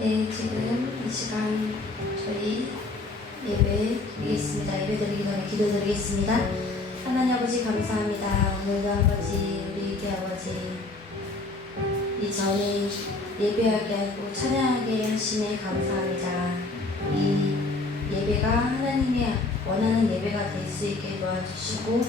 네, 지금 이 시간 저희 예배 드리겠습니다. 예배 드리기 전에 기도 드리겠습니다. 하나님 아버지 감사합니다. 오늘도 아버지, 우리 교 아버지 이전에 예배하게 하고 찬양하게 하시네 감사합니다. 이 예배가 하나님이 원하는 예배가 될 수 있게 도와주시고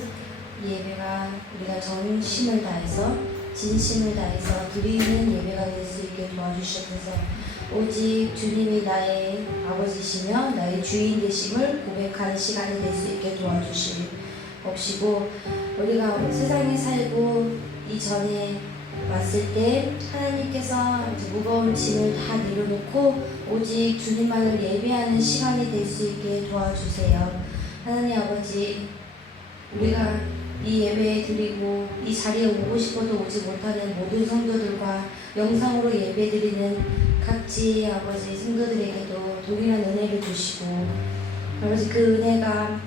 이 예배가 우리가 정신을 다해서 진심을 다해서 드리는 예배가 될 수 있게 도와주시옵소서. 오직 주님이 나의 아버지시며 나의 주인 되심을 고백하는 시간이 될 수 있게 도와주시옵시고, 우리가 세상에 살고 이전에 왔을 때 하나님께서 무거운 짐을 다 내려놓고 오직 주님만을 예배하는 시간이 될 수 있게 도와주세요. 하나님 아버지, 우리가 이 예배에 드리고 이 자리에 오고 싶어도 오지 못하는 모든 성도들과 영상으로 예배드리는 각지 아버지 성도들에게도 동일한 은혜를 주시고, 아버지 그 은혜가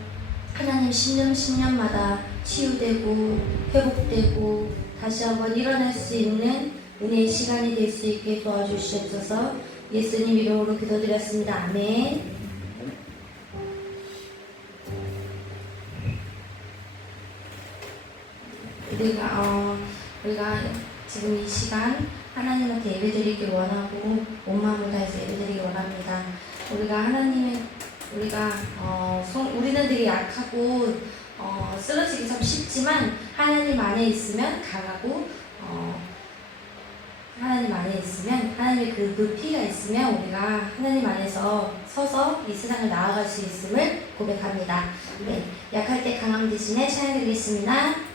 하나님 10년마다 치유되고 회복되고 다시 한번 일어날 수 있는 은혜의 시간이 될 수 있게 도와주시옵소서. 예수님 이름으로 기도드렸습니다. 아멘. 우리가 지금 이 시간 하나님한테 예배드리길 원하고 온 마음을 다해서 예배드리길 원합니다. 우리는 되게 약하고 쓰러지기 참 쉽지만 하나님 안에 있으면 강하고 하나님 안에 있으면 하나님의 그 피가 있으면 우리가 하나님 안에서 서서 이 세상을 나아갈 수 있음을 고백합니다. 네, 약할 때 강함 대신에 찬양드리겠습니다.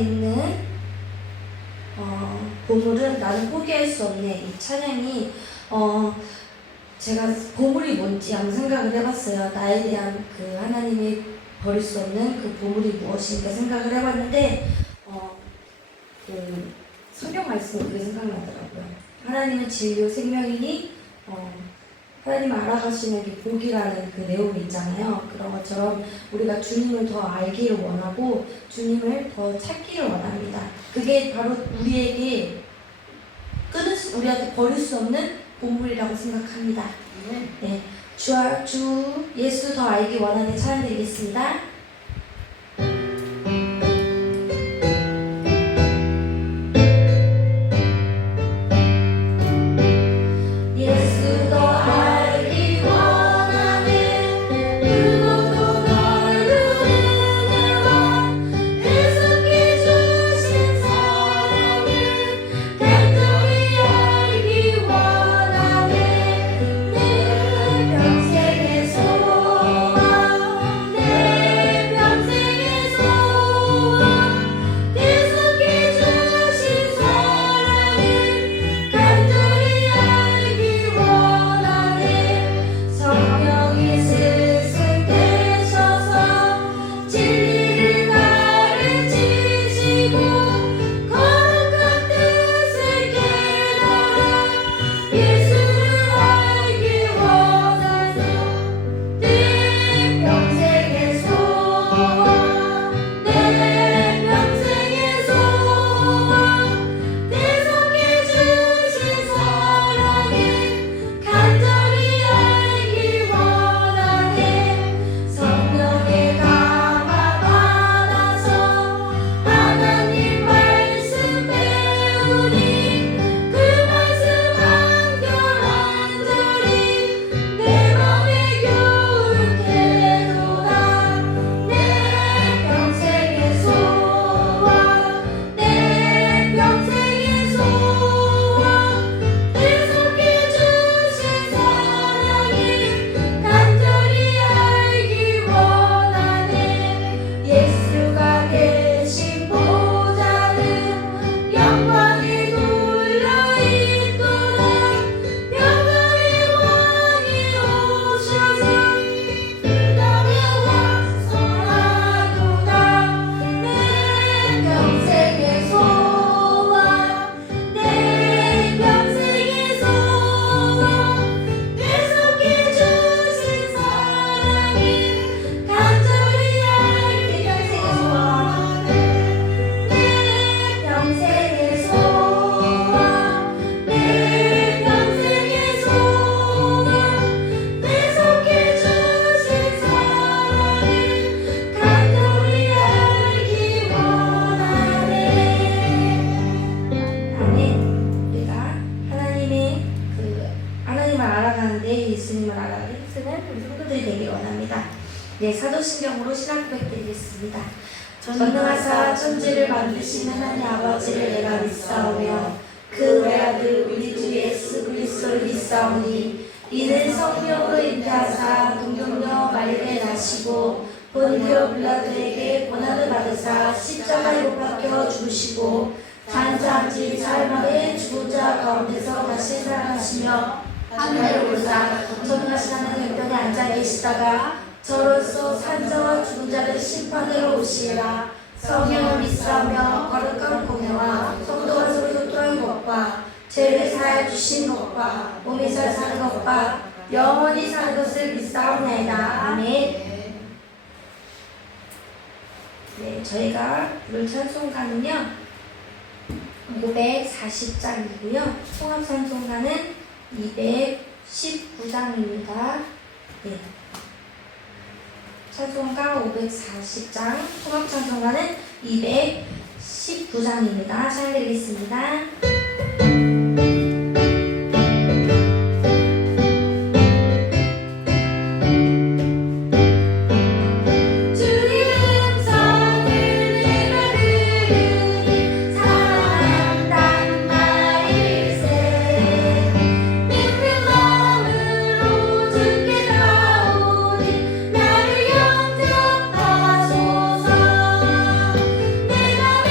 있는 보물은 나는 포기할 수 없네. 이 찬양이 제가 보물이 뭔지 한번 생각을 해봤어요. 나에 대한 그 하나님이 버릴 수 없는 그 보물이 무엇인가 생각을 해봤는데 그 성경 말씀이 그게 생각나더라고요. 하나님은 진리요 생명이니 하나님 알아가시는 게 복이라는 그 내용이 있잖아요. 그런 것처럼 우리가 주님을 더 알기를 원하고 주님을 더 찾기를 원합니다. 그게 바로 우리한테 버릴 수 없는 보물이라고 생각합니다. 네, 주 예수 더 알기 원하는 찬양 드리겠습니다. 네, 사도신경으로 신앙 고백드리겠습니다. 전능하사 천지를 만드신 하나님 아버지를 내가 믿사오며 그 외아들 우리 주 예수 그리스도를 믿사오니 이는 성령으로 잉태하사 동정녀 마리아에 나시고 본디오 빌라도에게 고난을 받으사 십자가에 못 박혀 죽으시고 장사한 지 사흘 만에 죽은 자 가운데서 다시 살아나시며 하늘에 오르사 전능하신 하나님 왼편에 앉아 계시다가 저로서 산자와 죽은 자를 심판으로 오시리라. 성령을 믿사오며 거룩한 공회와 성도가 서로 교통하는 것과 죄를 사하여 주신 것과 몸이 잘 사는 것과 영원히 사는 것을 믿사옵나이다. 아멘. 네, 저희가 부를 찬송가는요 540장이고요 통합찬송가는 219장입니다. 네. 찬송가 540장, 통합찬송가는 219장입니다. 잘 드리겠습니다. 내가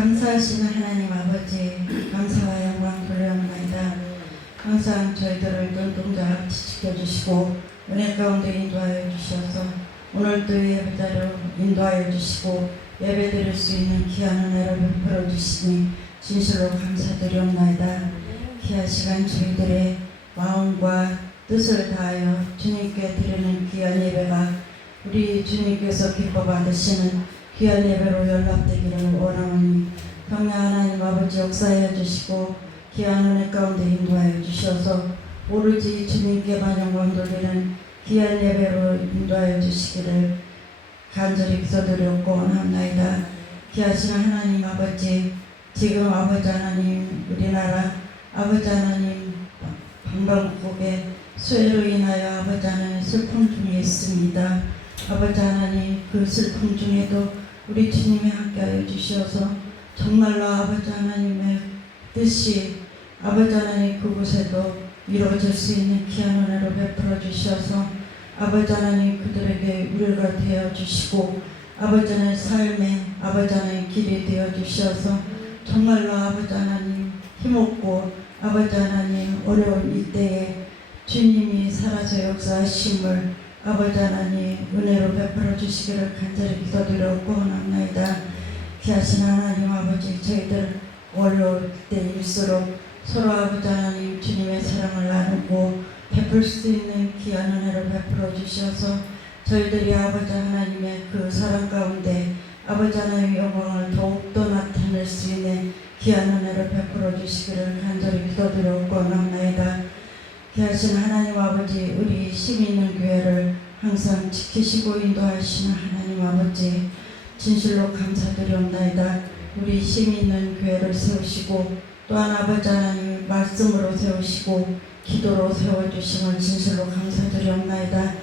감사하시는 하나님 아버지, 감사와 영광 돌려옵나이다. 항상 저희들을 눈동자 지켜주시고 은혜 가운데 인도하여 주셔서 오늘도 예배자로 인도하여 주시고 예배드릴 수 있는 귀한 은혜를 베풀어 주시니 진실로 감사드리옵나이다. 귀한 시간 저희들의 마음과 뜻을 다하여 주님께 드리는 귀한 예배가 우리 주님께서 기뻐 받으시는 귀한 예배로 연락되기를 원하오니 평양 하나님 아버지 역사하여 주시고 귀한 은혜 가운데 인도하여 주셔서 오로지 주님께만 영광 돌리는 귀한 예배로 인도하여 주시기를 간절히 기도드렸고 원합나이다. 귀하신 하나님 아버지, 지금 아버지 하나님 우리나라 아버지 하나님 방방곡곡에 수해로 인하여 아버지 하나님 슬픔 중에 있습니다. 아버지 하나님 그 슬픔 중에도 우리 주님이 함께하여 주셔서 정말로 아버지 하나님의 뜻이 아버지 하나님 그곳에도 이루어질 수 있는 귀한 은혜로 베풀어 주셔서 아버지 하나님 그들에게 위로가 되어 주시고 아버지 하나님 삶의 아버지 하나님 길이 되어 주셔서 정말로 아버지 하나님 힘없고 아버지 하나님 어려운 이때에 주님이 살아서 역사하심을 아버지 하나님 은혜로 베풀어 주시기를 간절히 기도드렸고 원합나이다. 귀하신 하나님 아버지, 저희들 어려울 때일수록 서로 아버지 하나님 주님의 사랑을 나누고 베풀 수 있는 귀한 은혜를 베풀어 주셔서 저희들이 아버지 하나님의 그 사랑 가운데 아버지 하나님의 영광을 더욱더 나타낼 수 있는 귀한 은혜를 베풀어 주시기를 간절히 기도드렸고 원합나이다. 귀하신 하나님 아버지, 우리 힘 있는 교회를 항상 지키시고 인도하시는 하나님 아버지, 진실로 감사드리옵나이다. 우리 힘 있는 교회를 세우시고 또한 아버지 하나님 말씀으로 세우시고 기도로 세워주심을 진실로 감사드리옵나이다.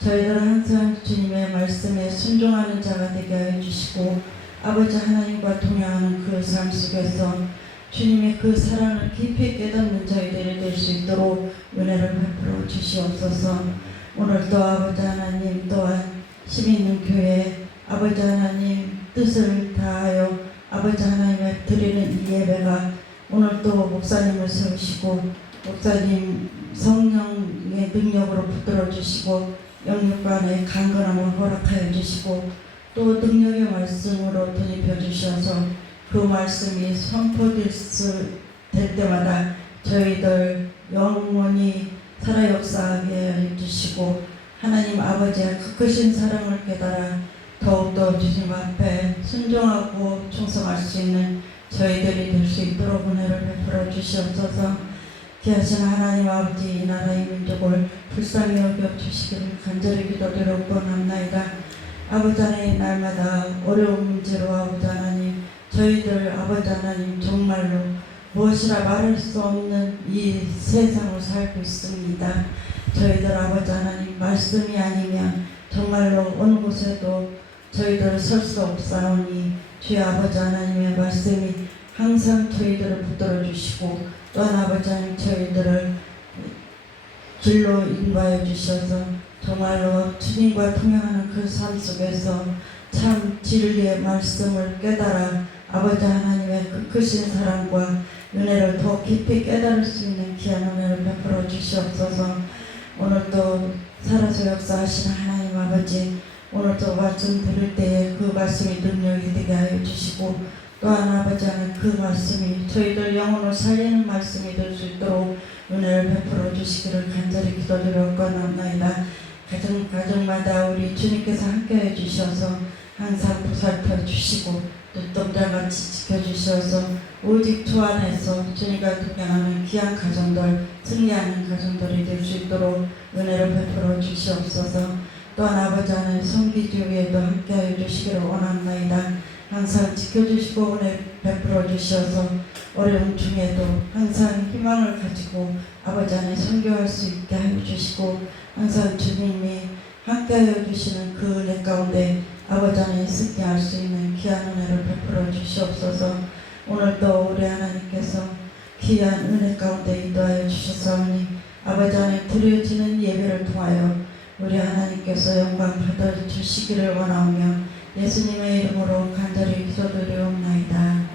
저희들은 항상 주님의 말씀에 순종하는 자가 되게 하여 주시고 아버지 하나님과 동행하는 그 삶 속에서 주님의 그 사랑을 깊이 깨닫는 저희들이 될 수 있도록 은혜를 베풀어 주시옵소서. 오늘도 아버지 하나님 또한 힘 있는 교회 아버지 하나님 뜻을 다하여 아버지 하나님의 드리는 이 예배가 오늘도 목사님을 세우시고 목사님 성령의 능력으로 붙들어 주시고 영육간의 강건함을 허락하여 주시고 또 능력의 말씀으로 덧입혀 주셔서 그 말씀이 선포될 때마다 저희들 영원히 살아 역사하게 해주시고 하나님 아버지의 크신 사랑을 깨달아 더욱더 주님 앞에 순종하고 충성할 수 있는 저희들이 될 수 있도록 은혜를 베풀어 주시옵소서. 귀하신 하나님 아버지, 이 나라의 민족을 불쌍히 여겨 주시기를 간절히 기도드렸고 원합나이다. 아버지 하나님 날마다 어려운 문제로 아버지 하나님 저희들 아버지 하나님 정말로 무엇이라 말할 수 없는 이 세상을 살고 있습니다. 저희들 아버지 하나님 말씀이 아니면 정말로 어느 곳에도 저희들 설 수 없사오니 주의 아버지 하나님의 말씀이 항상 저희들을 붙들어 주시고 또한 아버지 하나님 저희들을 길로 인도하여 주셔서 정말로 주님과 통행하는 그 삶 속에서 참 진리의 말씀을 깨달아 아버지 하나님의 그 크신 사랑과 은혜를 더 깊이 깨달을 수 있는 귀한 은혜를 베풀어 주시옵소서. 오늘도 살아서 역사하시는 하나님 아버지, 오늘도 말씀 들을 때에 그 말씀이 능력이 되게 하여 주시고 또한 아버지 하나님 그 말씀이 저희들 영혼을 살리는 말씀이 될 수 있도록 은혜를 베풀어 주시기를 간절히 기도드렸고 원합나이다. 가정마다 우리 주님께서 함께해 주셔서 항상 보살펴 주시고 눈동자같이 지켜주셔서 오직 주 안에서 주님과 동행하는 귀한 가정들, 승리하는 가정들이 될 수 있도록 은혜를 베풀어 주시옵소서. 또한 아버지 하나님 성기주의에도 함께하여 주시기를 원합나이다. 항상 지켜주시고 은혜 베풀어 주셔서 어려움 중에도 항상 희망을 가지고 아버지 하나님 선교할 수 있게 하여 주시고 항상 주님이 함께하여 주시는 그 은혜 가운데 아버지 하나님 승리할 수 있는 귀한 은혜를 베풀어 주시옵소서. 오늘도 우리 하나님께서 귀한 은혜 가운데 인도하여 주셨사오니 아버지 하나님 드려지는 예배를 통하여 우리 하나님께서 영광 받아 주시기를 원하오며 예수님의 이름으로 간절히 기도드리옵나이다.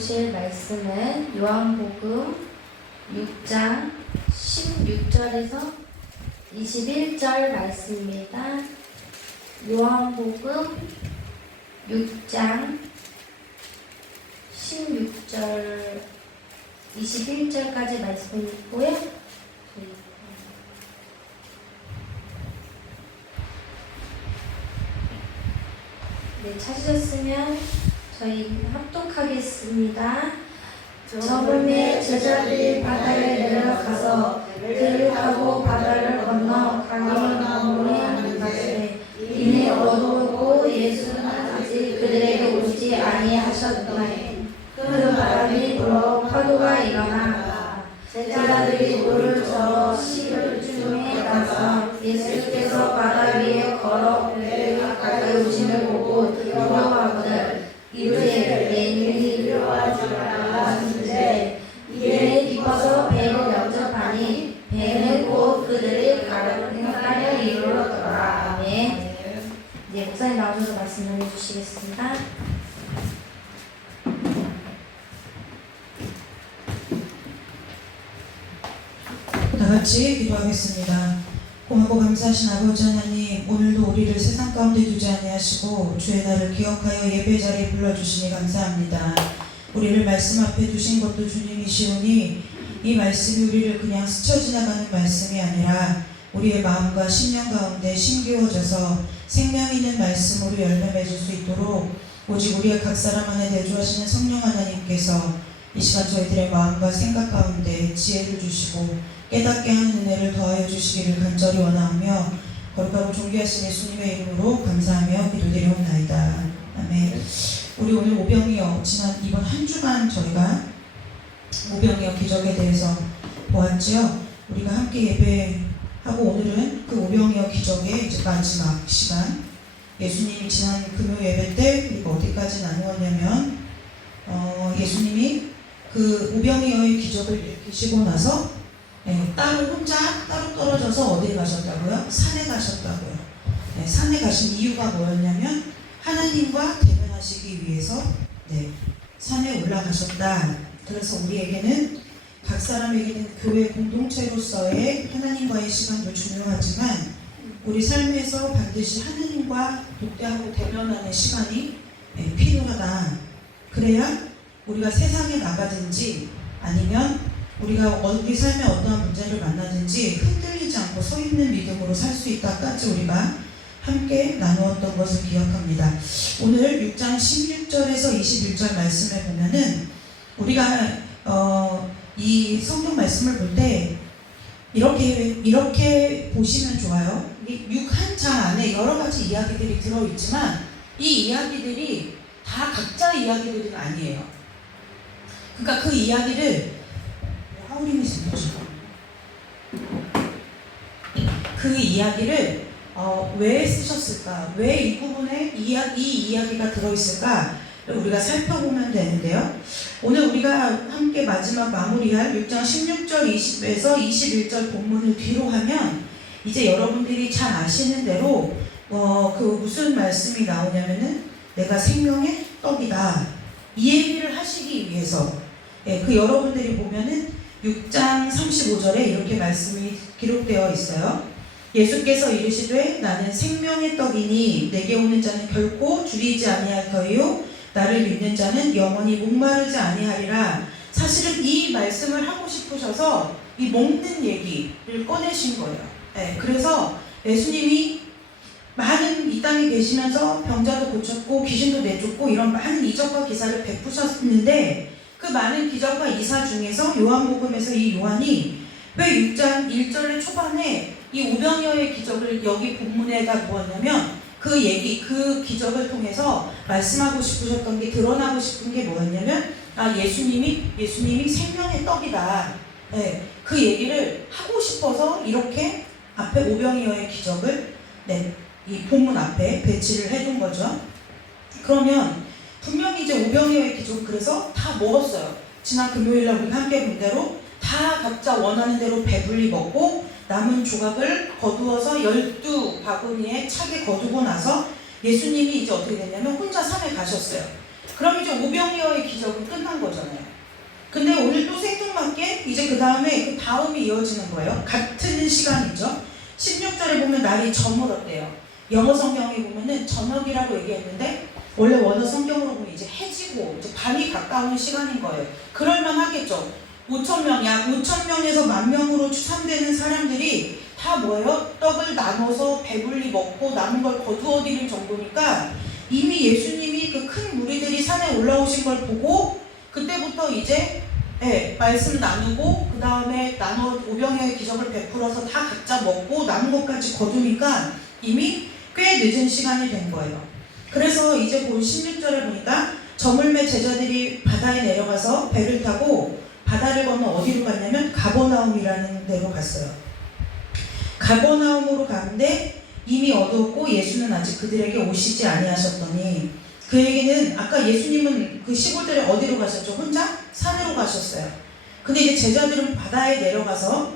보실 말씀은 요한복음 6장 16절에서 21절 말씀입니다. 요한복음 6장 16절 21절까지 말씀이 있고요. 네, 찾으셨으면 저희 합독하겠습니다. 저번에 제자들이 바다에 내려가서 배를 타고 바다를 건너 가버나움에 가시되 이내 어두웠고 예수는 아직 그들에게 오지 아니하셨더니 그 바람이 불어 파도가 일어나 제자들이 물을 저어 시골쯤에 가서 예수께서 바다 위에 걸어 배를 가까이 오심을 보고 두려워하거늘 이르되 내 눈이 이리와 주라 하시는데 이에 기뻐서 배를 영접하니 배는 곧 그들이 가려 이르렀더라. 아멘. 네, 목사님 나오셔서 말씀 전해주시겠습니다. 다 같이 기도하겠습니다. 고맙고 감사하신 아버지 하나님, 오늘도 우리를 세상 가운데 두지 아니하시고 주의 날을 기억하여 예배 자리에 불러주시니 감사합니다. 우리를 말씀 앞에 두신 것도 주님이시오니 이 말씀이 우리를 그냥 스쳐 지나가는 말씀이 아니라 우리의 마음과 심령 가운데 심기워져서 생명 있는 말씀으로 열매 맺을 수 있도록 오직 우리의 각 사람 안에 내주하시는 성령 하나님께서 이 시간 저희들의 마음과 생각 가운데 지혜를 주시고 깨닫게 하는 은혜를 더하여 주시기를 간절히 원하오며 거룩하고 존귀하신 예수님의 이름으로 감사하며 기도드리옵나이다. 아멘. 우리 오늘 오병이어 이번 한 주간 저희가 오병이어 기적에 대해서 보았지요. 우리가 함께 예배하고 오늘은 그 오병이어 기적의 이제 마지막 시간, 예수님이 지난 금요 예배 때 우리가 어디까지 나누었냐면 예수님이 그 오병이어의 기적을 일으키시고 나서 따로 떨어져서 어디에 가셨다고요? 산에 가셨다고요. 산에 가신 이유가 뭐였냐면 하나님과 대면하시기 위해서 산에 올라가셨다. 그래서 우리에게는 각 사람에게는 교회 공동체로서의 하나님과의 시간도 중요하지만 우리 삶에서 반드시 하나님과 독대하고 대면하는 시간이 필요하다. 그래야 우리가 세상에 나가든지 아니면 우리가 우리 삶에 어떠한 문제를 만나든지 흔들리지 않고 서 있는 믿음으로 살 수 있다까지 우리가 함께 나누었던 것을 기억합니다. 오늘 6장 16절에서 21절 말씀에 보면은 우리가 이 성경 말씀을 볼 때 이렇게 보시면 좋아요. 6한 장 안에 여러 가지 이야기들이 들어있지만 이 이야기들이 다 각자의 이야기들은 아니에요. 그러니까 그 이야기를 하울링이 생겼죠. 그 이야기를 왜 쓰셨을까? 왜 이 부분에 이 이야기가 들어있을까? 우리가 살펴보면 되는데요. 오늘 우리가 함께 마지막 마무리할 6장 16절 20에서 21절 본문을 뒤로 하면 이제 여러분들이 잘 아시는 대로 그 무슨 말씀이 나오냐면은 내가 생명의 떡이다. 이 얘기를 하시기 위해서 그 여러분들이 보면은 6장 35절에 이렇게 말씀이 기록되어 있어요. 예수께서 이르시되 나는 생명의 떡이니 내게 오는 자는 결코 줄이지 아니할 터이요 나를 믿는 자는 영원히 목마르지 아니하리라. 사실은 이 말씀을 하고 싶으셔서 이 먹는 얘기를 꺼내신 거예요. 그래서 예수님이 많은 이 땅에 계시면서 병자도 고쳤고 귀신도 내쫓고 이런 많은 이적과 기사를 베푸셨는데 그 많은 기적과 이사 중에서 요한복음에서 이 요한이 왜 6장 1절 초반에 이 오병이어의 기적을 여기 본문에다 모았냐면 그 기적을 통해서 말씀하고 싶으셨던 게 드러나고 싶은 게 뭐였냐면 예수님이 생명의 떡이다. 그 얘기를 하고 싶어서 이렇게 앞에 오병이어의 기적을 이 본문 앞에 배치를 해둔 거죠. 그러면 분명히 이제 오병이어의 기적 그래서 다 먹었어요. 지난 금요일날 우리가 함께 본 대로 다 각자 원하는 대로 배불리 먹고 남은 조각을 거두어서 12바구니에 차게 거두고 나서 예수님이 이제 어떻게 됐냐면 혼자 산에 가셨어요. 그럼 이제 오병이어의 기적은 끝난 거잖아요. 근데 오늘 또 생뚱맞게 이제 그 다음이 이어지는 거예요. 같은 시간이죠. 16절에 보면 날이 저물었대요. 영어 성경에 보면은 저녁이라고 얘기했는데 원래 원어 성경으로 보면 이제 해지고 이제 밤이 가까운 시간인 거예요. 그럴만 하겠죠. 5,000명, 약 5,000명에서 10,000명으로 추산되는 사람들이 다 뭐예요? 떡을 나눠서 배불리 먹고 남은 걸 거두어 드릴 정도니까 이미 예수님이 그 큰 무리들이 산에 올라오신 걸 보고 그때부터 이제 말씀 나누고 그 다음에 나눠 오병이어의 기적을 베풀어서 다 각자 먹고 남은 것까지 거두니까 이미 꽤 늦은 시간이 된 거예요. 그래서 이제 본 16절에 보니까 저물매 제자들이 바다에 내려가서 배를 타고 바다를 건너 어디로 갔냐면 가버나움이라는 데로 갔어요. 가버나움으로 가는데 이미 어두웠고 예수는 아직 그들에게 오시지 아니하셨더니 그 얘기는 아까 예수님은 그 시골들에 어디로 가셨죠? 혼자 산으로 가셨어요. 근데 이제 제자들은 바다에 내려가서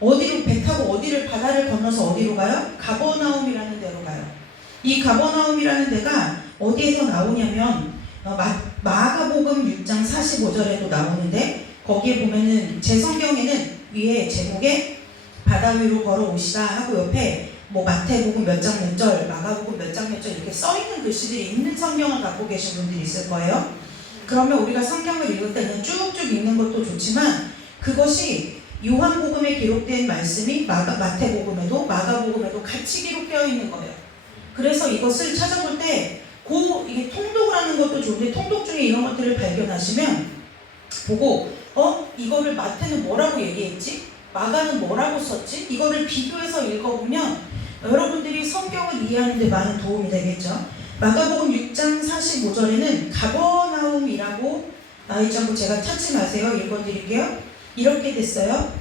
어디로 배 타고 어디를 바다를 건너서 어디로 가요? 가버나움이라는 데로 가요. 이 가버나움이라는 데가 어디에서 나오냐면 마가복음 6장 45절에도 나오는데 거기에 보면은 제 성경에는 위에 제목에 바다 위로 걸어오시다 하고 옆에 뭐 마태복음 몇 장 몇 절, 마가복음 몇 장 몇 절 이렇게 써있는 글씨들이 있는 성경을 갖고 계신 분들이 있을 거예요. 그러면 우리가 성경을 읽을 때 그냥 쭉쭉 읽는 것도 좋지만 그것이 요한복음에 기록된 말씀이 마태복음에도 마가복음에도 같이 기록되어 있는 거예요. 그래서 이것을 찾아볼 때 이게 통독을 하는 것도 좋은데 통독 중에 이런 것들을 발견하시면 보고 이거를 마태는 뭐라고 얘기했지? 마가는 뭐라고 썼지? 이거를 비교해서 읽어보면 여러분들이 성경을 이해하는 데 많은 도움이 되겠죠. 마가복음 6장 45절에는 가버나움이라고 나있지 제가 찾지 마세요. 읽어드릴게요. 이렇게 됐어요.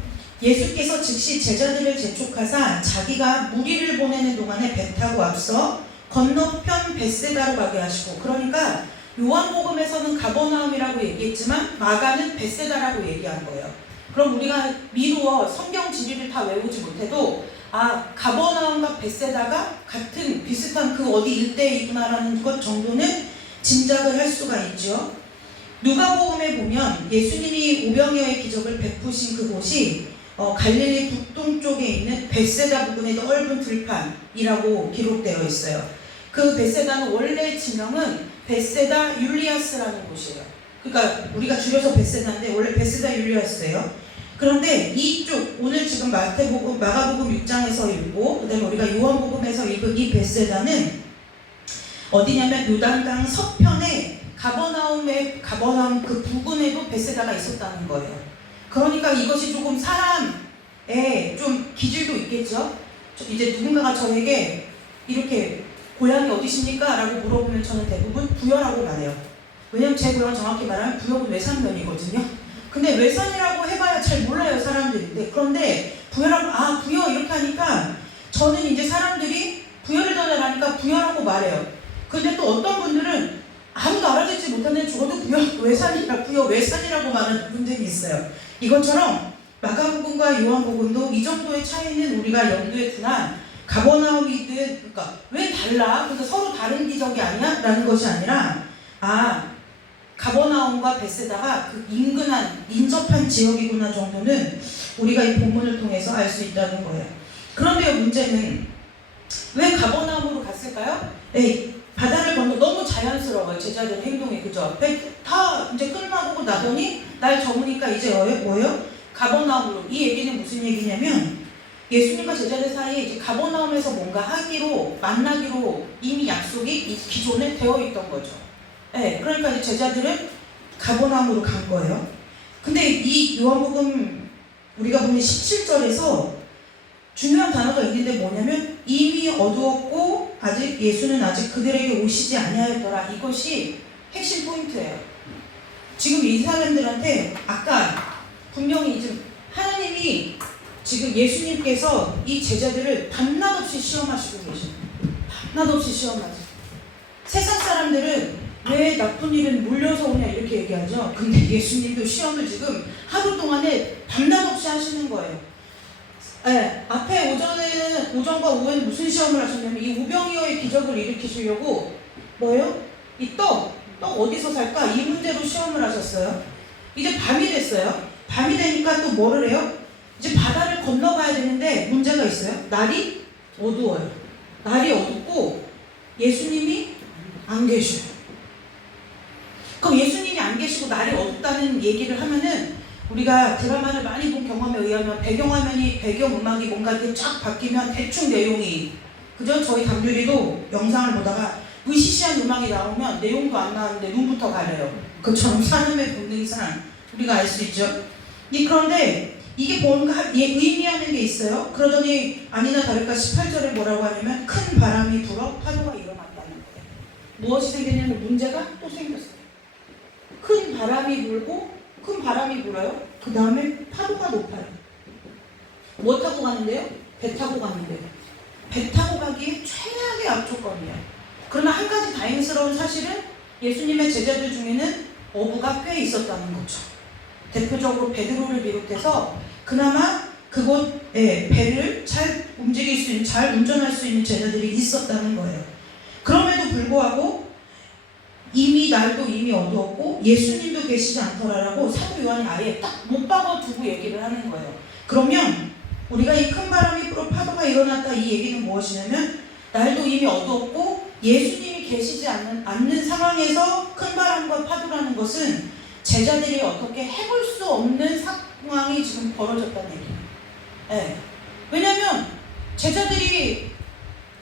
예수께서 즉시 제자들을 재촉하사 자기가 무리를 보내는 동안에 배 타고 앞서 건너편 벳세다로 가게 하시고 그러니까 요한복음에서는 가버나움이라고 얘기했지만 마가는 벳세다라고 얘기한 거예요. 그럼 우리가 미루어 성경 지리를 다 외우지 못해도 가버나움과 벳세다가 같은 비슷한 그 어디 일대이구나라는 것 정도는 짐작을 할 수가 있죠. 누가복음에 보면 예수님이 오병이어의 기적을 베푸신 그곳이 갈릴리 북동쪽에 있는 벳세다 부근의 넓은 들판이라고 기록되어 있어요. 그 벳세다는 원래 지명은 벳세다 율리아스라는 곳이에요. 그러니까 우리가 줄여서 벳세다인데 원래 벳세다 율리아스예요. 그런데 이쪽 오늘 지금 마가복음 6장에서 읽고 그다음에 우리가 요한복음에서 읽은 이 벳세다는 어디냐면 요단강 서편에 가버나움 그 부근에도 벳세다가 있었다는 거예요. 그러니까 이것이 조금 사람의 좀 기질도 있겠죠. 이제 누군가가 저에게 이렇게 고향이 어디십니까? 라고 물어보면 저는 대부분 부여라고 말해요. 왜냐면 제 고향은 정확히 말하면 부여군 외산면이거든요. 근데 외산이라고 해봐야 잘 몰라요 사람들인데 그런데 부여라고 부여 이렇게 하니까 저는 이제 사람들이 부여를 전하라니까 부여라고 말해요. 근데 또 어떤 분들은 아무도 알아듣지 못하는 죽어도 부여 외산이라고 말하는 분들이 있어요. 이것처럼 마가복음과 요한복음도 이 정도의 차이는 우리가 염두에 두나 가버나움이든 그러니까 왜 달라? 그러니까 서로 다른 기적이 아니야? 라는 것이 아니라 가버나움과 벳세다가 그 인접한 지역이구나 정도는 우리가 이 본문을 통해서 알 수 있다는 거예요. 그런데 문제는 왜 가버나움으로 갔을까요? 바다를 건너 너무 자연스러워요. 제자들 행동이 그죠? 다 이제 끝나고 나더니 날 저무니까 이제 뭐예요? 가버나움으로. 이 얘기는 무슨 얘기냐면 예수님과 제자들 사이에 이제 가버나움에서 뭔가 만나기로 이미 약속이 기존에 되어 있던 거죠. 그러니까 이제 제자들은 가버나움으로 간 거예요. 근데 이 요한복음 우리가 보면 17절에서 중요한 단어가 있는데 뭐냐면 이미 어두웠고 예수는 아직 그들에게 오시지 아니하였더라. 이것이 핵심 포인트예요. 지금 이 사람들한테 아까 분명히 지금 하나님이 지금 예수님께서 이 제자들을 밤낮 없이 시험하시고 계십니다. 밤낮 없이 시험하죠. 세상 사람들은 왜 나쁜 일은 물려서 오냐 이렇게 얘기하죠. 근데 예수님도 시험을 지금 하루 동안에 밤낮 없이 하시는 거예요. 앞에 오전과 오후에는 무슨 시험을 하셨냐면 이 오병이어의 기적을 일으키시려고 뭐예요? 이 떡, 떡 어디서 살까? 이 문제로 시험을 하셨어요. 이제 밤이 됐어요. 밤이 되니까 또 뭐를 해요? 이제 바다를 건너가야 되는데 문제가 있어요. 날이 어두워요. 날이 어둡고 예수님이 안 계셔요. 그럼 예수님이 안 계시고 날이 어둡다는 얘기를 하면은 우리가 드라마를 많이 본 경험에 의하면 배경화면이 배경음악이 뭔가 이렇게 쫙 바뀌면 대충 내용이 그죠? 저희 담유리도 영상을 보다가 으시시한 음악이 나오면 내용도 안 나왔는데 눈부터 가려요. 그처럼 사람의 본능상 우리가 알 수 있죠. 그런데 이게 뭔가 의미하는 게 있어요. 그러더니 아니나 다를까 18절에 뭐라고 하냐면 큰 바람이 불어 파도가 일어났다는 거예요. 무엇이 생겼냐면 문제가 또 생겼어요. 큰 바람이 불어요. 그 다음에 파도가 높아요. 뭐 타고 가는데요? 배 타고 가는데요. 배 타고 가기에 최악의 악조건이에요. 그러나 한 가지 다행스러운 사실은 예수님의 제자들 중에는 어부가 꽤 있었다는 거죠. 대표적으로 베드로를 비롯해서 그나마 그곳에 배를 잘 움직일 수 있는, 잘 운전할 수 있는 제자들이 있었다는 거예요. 그럼에도 불구하고 날도 이미 어두웠고 예수님도 계시지 않더라라고 사도 요한이 아예 딱 못 박아두고 얘기를 하는 거예요. 그러면 우리가 이 큰 바람이 불어 파도가 일어났다 이 얘기는 무엇이냐면 날도 이미 어두웠고 예수님이 계시지 않는 상황에서 큰 바람과 파도라는 것은 제자들이 어떻게 해볼 수 없는 상황이 지금 벌어졌다는 얘기예요. 네. 왜냐하면 제자들이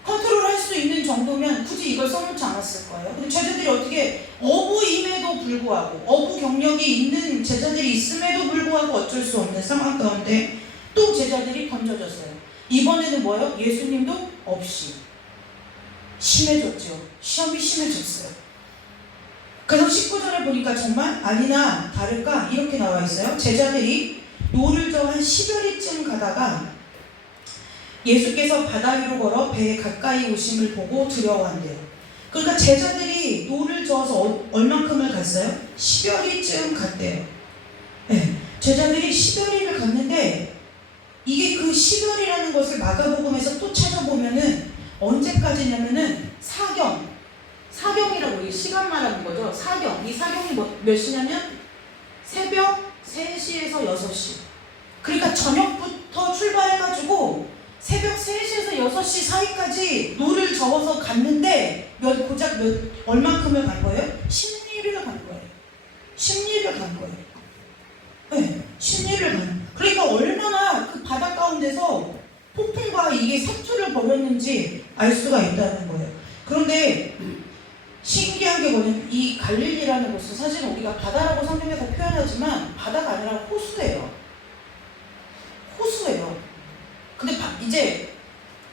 컨트롤할 수 있는 정도면 굳이 이걸 써놓지 않았을 거예요. 근데 제자들이 어떻게 어부임에도 불구하고 어부 경력이 있는 제자들이 있음에도 불구하고 어쩔 수 없는 상황 가운데 또 제자들이 던져졌어요. 이번에는 뭐예요? 예수님도 없이 심해졌죠. 시험이 심해졌어요. 그래서 19절에 보니까 정말 아니나 다를까 이렇게 나와 있어요. 제자들이 노를 저 한 10여리쯤 가다가 예수께서 바다 위로 걸어 배에 가까이 오심을 보고 두려워한대요. 그러니까 제자들이 노를 저어서 얼만큼을 갔어요? 10여리쯤 갔대요. 네. 제자들이 10여리를 갔는데 이게 그 10여리라는 것을 마가복음에서 또 찾아보면은 언제까지냐면은 사경이라고 이 시간 말하는 거죠. 사경. 이 사경이 몇 시냐면 새벽 3시에서 6시. 그러니까 저녁부터 출발해가지고 새벽 3시에서 6시 사이까지 노를 저어서 갔는데 고작 얼만큼을 간 거예요? 10리를 간 거예요. 10리를 간 거예요. 네, 10리를 간. 그러니까 얼마나 그 바다 가운데서 폭풍과 이게 사투를 벌였는지 알 수가 있다는 거예요. 그런데 신기한 게 뭐냐면 이 갈릴리라는 곳은 사실 우리가 바다라고 성경에서 표현하지만 바다가 아니라 호수예요. 호수예요. 근데 이제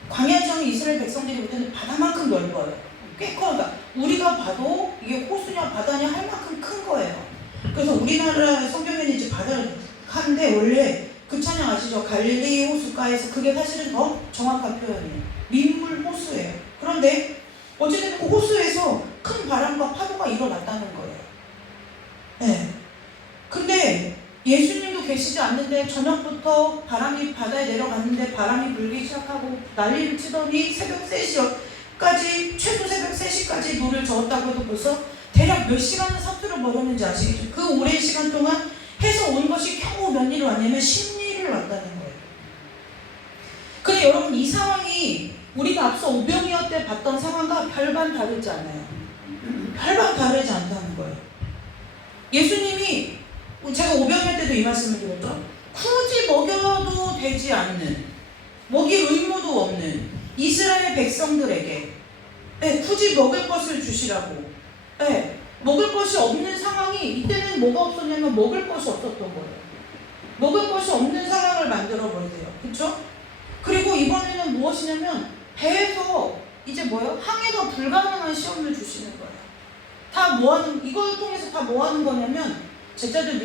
광야 지역의 이스라엘 백성들이 볼 때는 바다만큼 넓어요. 꽤 커요. 그러니까 우리가 봐도 이게 호수냐 바다냐 할 만큼 큰 거예요. 그래서 우리나라 성경에는 이제 바다를 하는데 원래 그 찬양 아시죠? 갈릴리 호수가에서 그게 사실은 더 정확한 표현이에요. 민물 호수예요. 그런데 어쨌든 그 호수에서 큰 바람과 파도가 일어났다는 거예요. 네. 근데 예수님도 계시지 않는데 저녁부터 바람이 바다에 내려갔는데 바람이 불기 시작하고 난리를 치더니 새벽 3시까지 최소 새벽 3시까지 노를 저었다고 해도 벌써 대략 몇 시간의 사투를 벌였는지 아시겠죠? 그 오랜 시간 동안 해서 온 것이 겨우 몇 리를 왔냐면 10리를 왔다는 거예요. 근데 여러분 이 상황이 우리가 앞서 오병이어 때 봤던 상황과 별반 다르지 않아요. 별반 다르지 않다는 거예요. 예수님이 제가 오병이어 때도 이 말씀을 드렸죠. 굳이 먹여도 되지 않는, 먹일 의무도 없는 이스라엘 백성들에게 굳이 먹을 것을 주시라고 먹을 것이 없는 상황이 이때는 뭐가 없었냐면 먹을 것이 없었던 거예요. 먹을 것이 없는 상황을 만들어 버리세요. 그렇죠? 그리고 이번에는 무엇이냐면 배에서 이제 뭐예요? 항해가 불가능한 시험을 주시는 거예요. 다 뭐하는 이걸 통해서 다 뭐하는 거냐면 제자들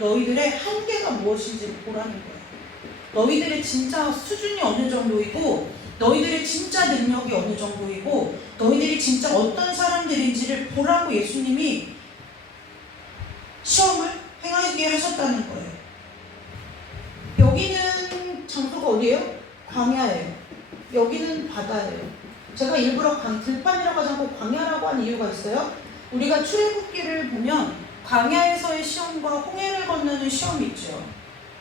너희들의 한계가 무엇인지 보라는 거예요. 너희들의 진짜 수준이 어느 정도이고 너희들의 진짜 능력이 어느 정도이고 너희들이 진짜 어떤 사람들인지를 보라고 예수님이 시험을 행하게 하셨다는 거예요. 여기는 장소가 어디예요? 광야예요. 여기는 바다예요. 제가 일부러 들판이라고 하지 않고 광야라고 한 이유가 있어요. 우리가 출애굽기를 보면 광야에서의 시험과 홍해를 건너는 시험이 있죠.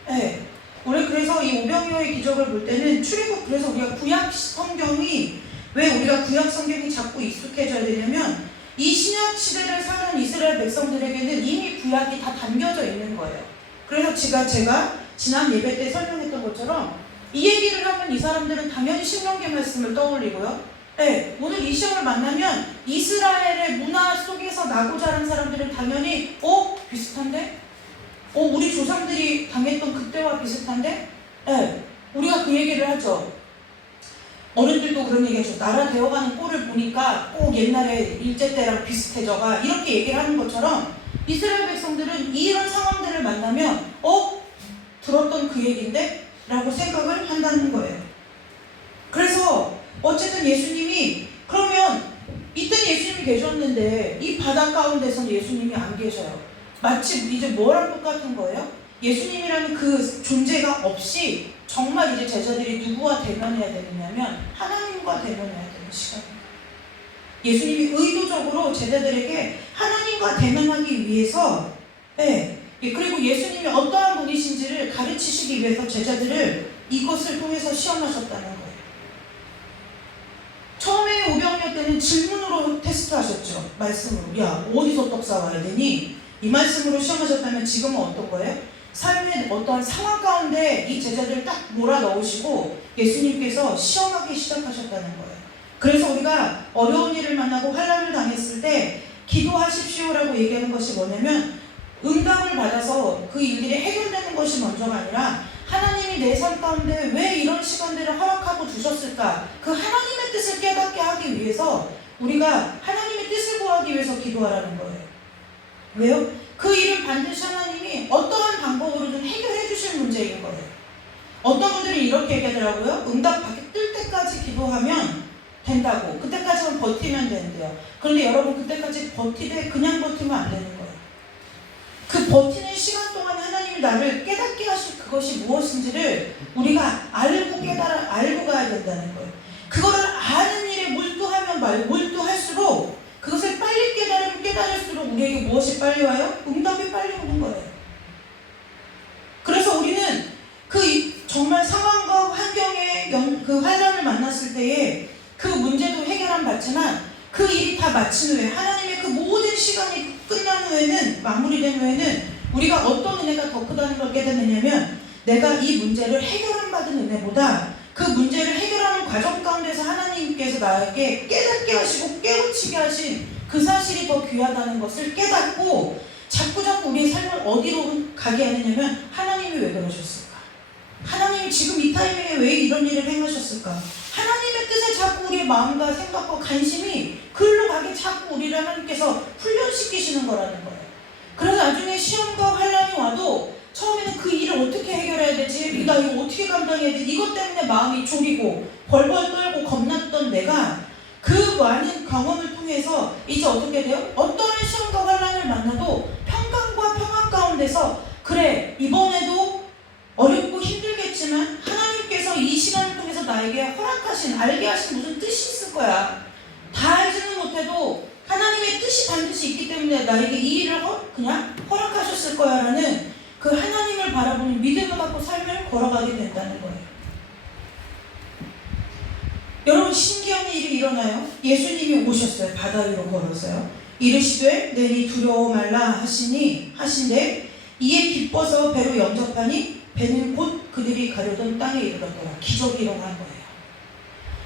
네. 우리 그래서 이 오병이어의 기적을 볼 때는 그래서 우리가 구약 성경이 왜 우리가 구약 성경이 자꾸 익숙해져야 되냐면 이 신약 시대를 사는 이스라엘 백성들에게는 이미 구약이 다 담겨져 있는 거예요. 그래서 제가 지난 예배 때 설명했던 것처럼 이 얘기를 하면 이 사람들은 당연히 신명기 말씀을 떠올리고요. 네, 오늘 이 시험을 만나면 이스라엘의 문화 속에서 나고 자란 사람들은 당연히 비슷한데? 우리 조상들이 당했던 그때와 비슷한데? 네, 우리가 그 얘기를 하죠. 어른들도 그런 얘기 하죠. 나라 되어가는 꼴을 보니까 꼭 옛날에 일제 때랑 비슷해져가 이렇게 얘기를 하는 것처럼 이스라엘 백성들은 이런 상황들을 만나면 들었던 그 얘기인데? 라고 생각을 한다는 거예요. 그래서 어쨌든 예수님이 그러면 이때는 예수님이 계셨는데 이 바다 가운데서는 예수님이 안 계셔요. 마치 이제 뭐랑 똑같은 거예요? 예수님이라는 그 존재가 없이 정말 이제 제자들이 누구와 대면해야 되느냐면 하나님과 대면해야 되는 시간이에요. 예수님이 의도적으로 제자들에게 하나님과 대면하기 위해서 그리고 예수님이 어떠한 분이신지를 가르치시기 위해서 제자들을 이것을 통해서 시험하셨다는 거예요. 처음에 오병이어 때는 질문으로 테스트하셨죠. 말씀으로. 야, 어디서 떡 사와야 되니? 이 말씀으로 시험하셨다면 지금은 어떤 거예요? 삶의 어떠한 상황 가운데 이 제자들을 딱 몰아넣으시고 예수님께서 시험하기 시작하셨다는 거예요. 그래서 우리가 어려운 일을 만나고 환난을 당했을 때 기도하십시오라고 얘기하는 것이 뭐냐면 응답을 받아서 그 일들이 해결되는 것이 먼저가 아니라 하나님이 내 삶 가운데 왜 이런 시간들을 허락하고 두셨을까? 그 하나님의 뜻을 깨닫게 하기 위해서 우리가 하나님의 뜻을 구하기 위해서 기도하라는 거예요. 왜요? 그 일을 반드시 하나님이 어떠한 방법으로든 해결해 주실 문제인 거예요. 어떤 분들은 이렇게 얘기하더라고요. 응답 받기 뜰 때까지 기도하면 된다고. 그때까지만 버티면 된대요. 그런데 여러분 그때까지 버티되 그냥 버티면 안 되는 거예요. 그 버티는 시간 동안 하나님이 나를 깨닫게 하실 그것이 무엇인지를 우리가 알고 가야 된다는 거예요. 그거를 아는 일에 몰두할수록 그것을 빨리 깨달을수록 우리에게 무엇이 빨리 와요? 응답이 빨리 오는 거예요. 그래서 우리는 정말 상황과 환경의 그 환난을 만났을 때에 그 문제도 해결은 받지만 그 일이 다 마친 후에 하나님의 그 모든 시간이 끝난 후에는 마무리된 후에는 우리가 어떤 은혜가 더 크다는 걸 깨닫느냐면 내가 이 문제를 해결한 받은 은혜보다 그 문제를 해결하는 과정 가운데서 하나님께서 나에게 깨닫게 하시고 깨우치게 하신 그 사실이 더 귀하다는 것을 깨닫고 자꾸 우리의 삶을 어디로 가게 하느냐면 하나님이 왜 그러셨을까? 하나님이 지금 이 타이밍에 왜 이런 일을 행하셨을까? 하나님의 뜻에 자꾸 우리의 마음과 생각과 관심이 글로 가게 자꾸 우리를 하나님께서 훈련시키시는 거라는 거예요. 그래서 나중에 시험과 환난이 와도 처음에는 그 일을 어떻게 해결해야 되지? 나 이거 어떻게 감당해야 되지? 이것 때문에 마음이 졸이고 벌벌 떨고 겁났던 내가 그 많은 경험을 통해서 이제 어떻게 돼요? 어떠한 시험과 환난을 만나도 평강과 평안 가운데서 그래 이번에도 어렵고 힘들겠지만 하나님께서 이 시간을 통해서 나에게 허락하신 알게 하신 무슨 뜻이 있을 거야. 다 알지는 못해도 하나님의 뜻이 반드시 있기 때문에 나에게 이 일을 그냥 허락하셨을 거야 라는 그 하나님을 바라보는 믿음을 갖고 삶을 걸어가게 된다는 거예요. 여러분 신기한 일이 일어나요. 예수님이 오셨어요. 바다 위로 걸어서요. 이르시되 내니 두려워 말라 하신데 이에 기뻐서 배로 영접하니 배는 곧 그들이 가려던 땅에 이르렀더라. 기적이 일어난 거예요.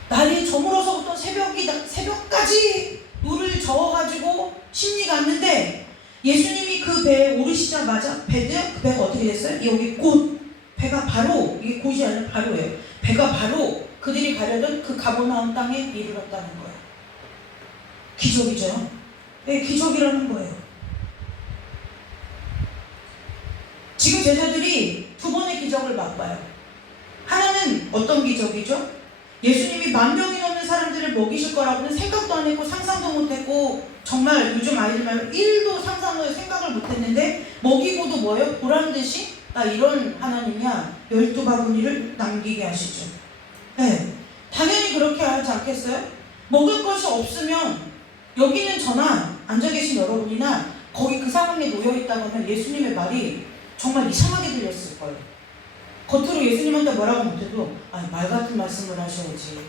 날이 저물어서부터 새벽까지 물을 저어가지고 심리가 왔는데 예수님이 그 배에 오르시자마자 배가 어떻게 됐어요? 여기 곧 배가 바로 이게 곧이 아니라 바로예요. 배가 바로 그들이 가려던 그 가버나움 땅에 이르렀다는 거예요. 기적이죠. 네, 기적이라는 거예요. 지금 제자들이 두 번의 기적을 맛봐요. 하나는 어떤 기적이죠? 예수님이 10,000명이 넘는 사람들을 먹이실 거라고는 생각도 안 했고 상상도 못했고 정말 요즘 아이들 말로 1도 상상을 생각을 못했는데 먹이고도 뭐예요? 보란듯이 나 이런 하나님이야 12바구니를 남기게 하시죠. 네, 당연히 그렇게 하지 않겠어요? 먹을 것이 없으면 여기는 저나 앉아 계신 여러분이나 거기 그 상황에 놓여 있다고 하면 예수님의 말이 정말 이상하게 들렸을 거예요. 겉으로 예수님한테 뭐라고 못해도 아니 말 같은 말씀을 하셔야지.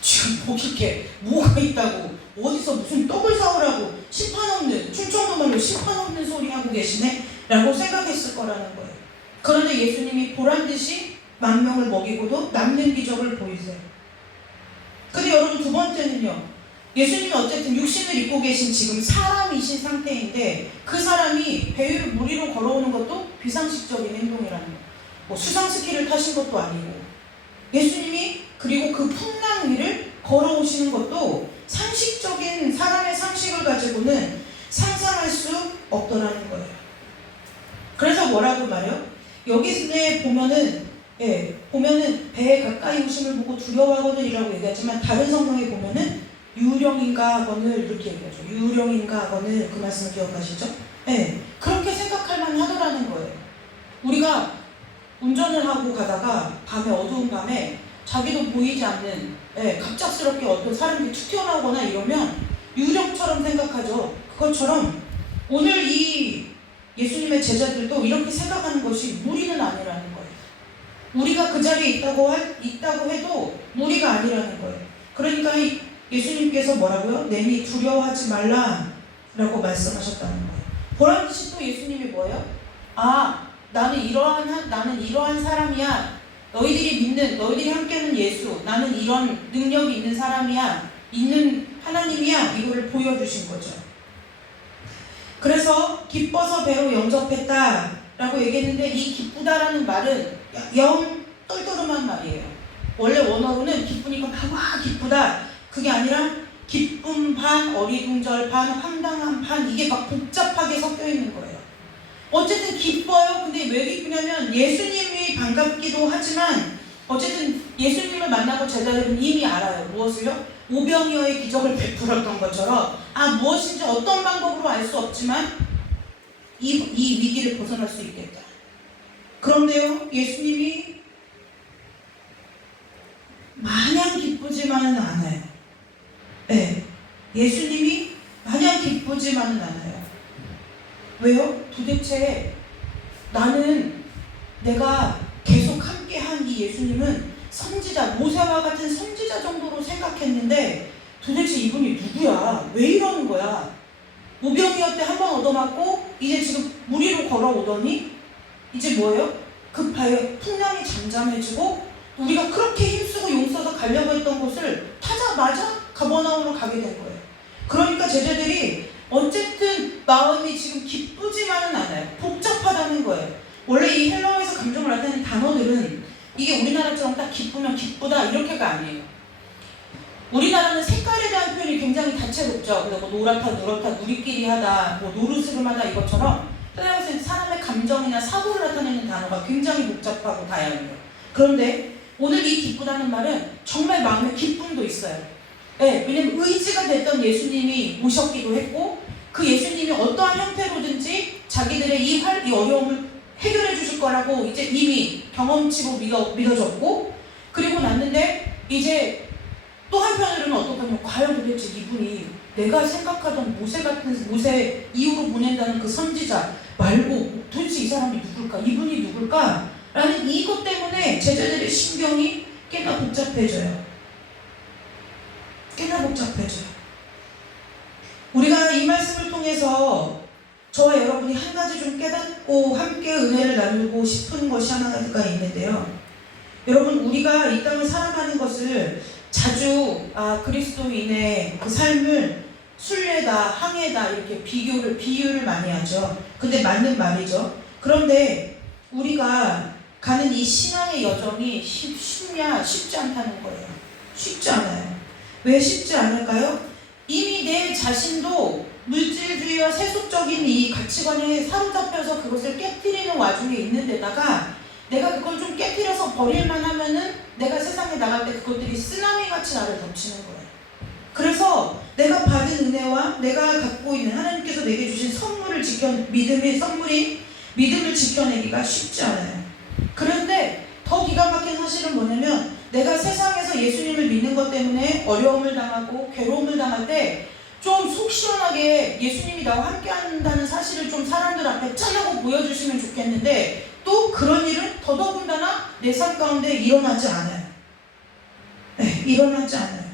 지금 거기 이렇게 뭐가 있다고 어디서 무슨 떡을 사오라고 심판 없는 충청도 말로 심판 없는 소리 하고 계시네? 라고 생각했을 거라는 거예요. 그런데 예수님이 보란듯이 10,000명을 먹이고도 남는 기적을 보이세요. 근데 여러분 두 번째는요. 예수님이 어쨌든 육신을 입고 계신 지금 사람이신 상태인데 그 사람이 배 위를 물 위로 걸어오는 것도 비상식적인 행동이라는 거예요. 뭐 수상스키를 타신 것도 아니고 예수님이 그리고 그 풍랑 위를 걸어오시는 것도 상식적인 사람의 상식을 가지고는 상상할 수 없더라는 거예요. 그래서 뭐라고 말해요? 여기에 보면은 보면은 배에 가까이 오심을 보고 두려워하거든이라고 얘기하지만 다른 성경에 보면은 유령인가 하거늘 이렇게 얘기하죠. 유령인가 하거늘 그 말씀을 기억하시죠? 그렇게 생각할 만하더라는 거예요. 우리가 운전을 하고 가다가 밤에 어두운 밤에 자기도 보이지 않는 갑작스럽게 어떤 사람이 툭 튀어나오거나 이러면 유령처럼 생각하죠. 그것처럼 오늘 이 예수님의 제자들도 이렇게 생각하는 것이 무리는 아니라는 거예요. 우리가 그 자리에 있다고 해도 무리가 아니라는 거예요. 그러니까 예수님께서 뭐라고요? 내니 두려워하지 말라 라고 말씀하셨다는 거예요. 보란듯이 또 예수님이 뭐예요? 나는 이러한 사람이야. 너희들이 함께하는 예수, 나는 이런 능력이 있는 사람이야, 있는 하나님이야, 이거를 보여주신 거죠. 그래서 기뻐서 배로 영접했다 라고 얘기했는데 이 기쁘다라는 말은 영 떨떠름한 말이에요. 원래 원어로는 기쁘니까 와 기쁘다 그게 아니라 기쁨 반, 어리둥절 반, 황당한 반 이게 막 복잡하게 섞여 있는 거예요. 어쨌든 기뻐요. 근데 왜 기쁘냐면 예수님이 반갑기도 하지만 어쨌든 예수님을 만나고 제자들은 이미 알아요. 무엇을요? 오병이어의 기적을 베풀었던 것처럼 무엇인지 어떤 방법으로 알 수 없지만 이 위기를 벗어날 수 있겠다. 그런데요, 예수님이 마냥 기쁘지만은 않아요. 예수님이 마냥 기쁘지만은 않아요. 왜요? 도대체 내가 계속 함께한 이 예수님은 선지자, 모세와 같은 선지자 정도로 생각했는데 도대체 이분이 누구야? 왜 이러는 거야? 오병이어 때 한 번 얻어맞고 이제 지금 물 위로 걸어오더니 이제 뭐예요? 급하게 풍랑이 잠잠해지고 우리가 그렇게 힘쓰고 용서서 가려고 했던 곳을 타자마자 가버나움으로 가게 된 거예요. 그러니까 제자들이 어쨌든 마음이 지금 기쁘지만은 않아요. 복잡하다는 거예요. 원래 이 헬라어에서 감정을 나타내는 단어들은 이게 우리나라처럼 딱 기쁘면 기쁘다 이렇게가 아니에요. 우리나라는 색깔에 대한 표현이 굉장히 다채롭죠. 그래서 뭐 노랗다, 누렇다, 누리끼리하다, 뭐 노르스름하다 이것처럼 헬라어에서는 사람의 감정이나 사고를 나타내는 단어가 굉장히 복잡하고 다양해요. 그런데 오늘 이 기쁘다는 말은 정말 마음에 기쁨도 있어요. 왜냐면 의지가 됐던 예수님이 오셨기도 했고 그 예수님이 어떠한 형태로든지 자기들의 이 어려움을 해결해 주실 거라고 이제 이미 경험치로 믿어졌고 그리고 났는데 이제 또 한편으로는 어떻다면 과연 도대체 이분이 내가 생각하던 모세 이후로 보낸다는 그 선지자 말고 도대체 이 사람이 누굴까? 이분이 누굴까? 라는 이것 때문에 제자들의 신경이 꽤나 복잡해져요. 우리가 이 말씀을 통해서 저와 여러분이 한 가지 좀 깨닫고 함께 은혜를 나누고 싶은 것이 하나가 있는데요. 여러분 우리가 이 땅을 살아가는 것을 자주 그리스도인의 그 삶을 순례다, 항해다 이렇게 비유를 많이 하죠. 근데 맞는 말이죠. 그런데 우리가 가는 이 신앙의 여정이 쉽지 않다는 거예요. 쉽지 않아요. 왜 쉽지 않을까요? 이미 내 자신도 물질주의와 세속적인 이 가치관에 사로잡혀서 그것을 깨트리는 와중에 있는 데다가 내가 그걸 좀 깨트려서 버릴만 하면은 내가 세상에 나갈 때 그것들이 쓰나미같이 나를 덮치는 거예요. 그래서 내가 받은 은혜와 내가 갖고 있는 하나님께서 내게 주신 믿음을 지켜내기가 쉽지 않아요. 그런데 더 기가 막힌 사실은 뭐냐면 내가 세상에서 예수님을 믿는 것 때문에 어려움을 당하고 괴로움을 당할 때 좀 속 확실하게 예수님이 나와 함께 한다는 사실을 좀 사람들 앞에 짠하고 보여주시면 좋겠는데 또 그런 일은 더더군다나 내 삶 가운데 일어나지 않아요. 네, 일어나지 않아요.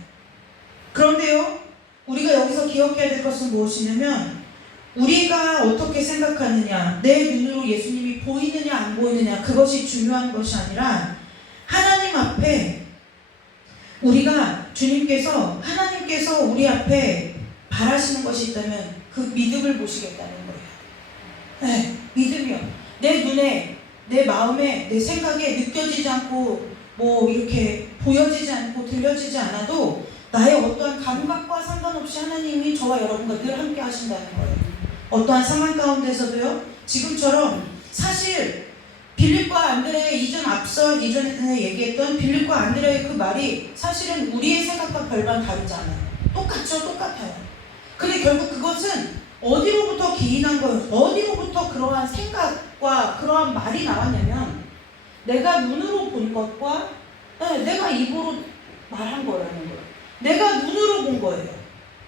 그런데요, 우리가 여기서 기억해야 될 것은 무엇이냐면 우리가 어떻게 생각하느냐, 내 눈으로 예수님이 보이느냐 안 보이느냐, 그것이 중요한 것이 아니라 하나님 앞에 우리가 하나님께서 우리 앞에 바라시는 것이 있다면 그 믿음을 보시겠다는 거예요. 네, 믿음이요. 내 눈에, 내 마음에, 내 생각에 느껴지지 않고 뭐 이렇게 보여지지 않고 들려지지 않아도 나의 어떠한 감각과 상관없이 하나님이 저와 여러분과 늘 함께 하신다는 거예요. 어떠한 상황 가운데서도요. 지금처럼 사실 빌립과 안드레의 이전에 얘기했던 빌립과 안드레의 그 말이 사실은 우리의 생각과 별반 다르지 않아요. 똑같아요. 근데 결국 그것은 어디로부터 기인한 거예요? 어디로부터 그러한 생각과 그러한 말이 나왔냐면 내가 눈으로 본 것과 내가 입으로 말한 거라는 거예요. 내가 눈으로 본 거예요.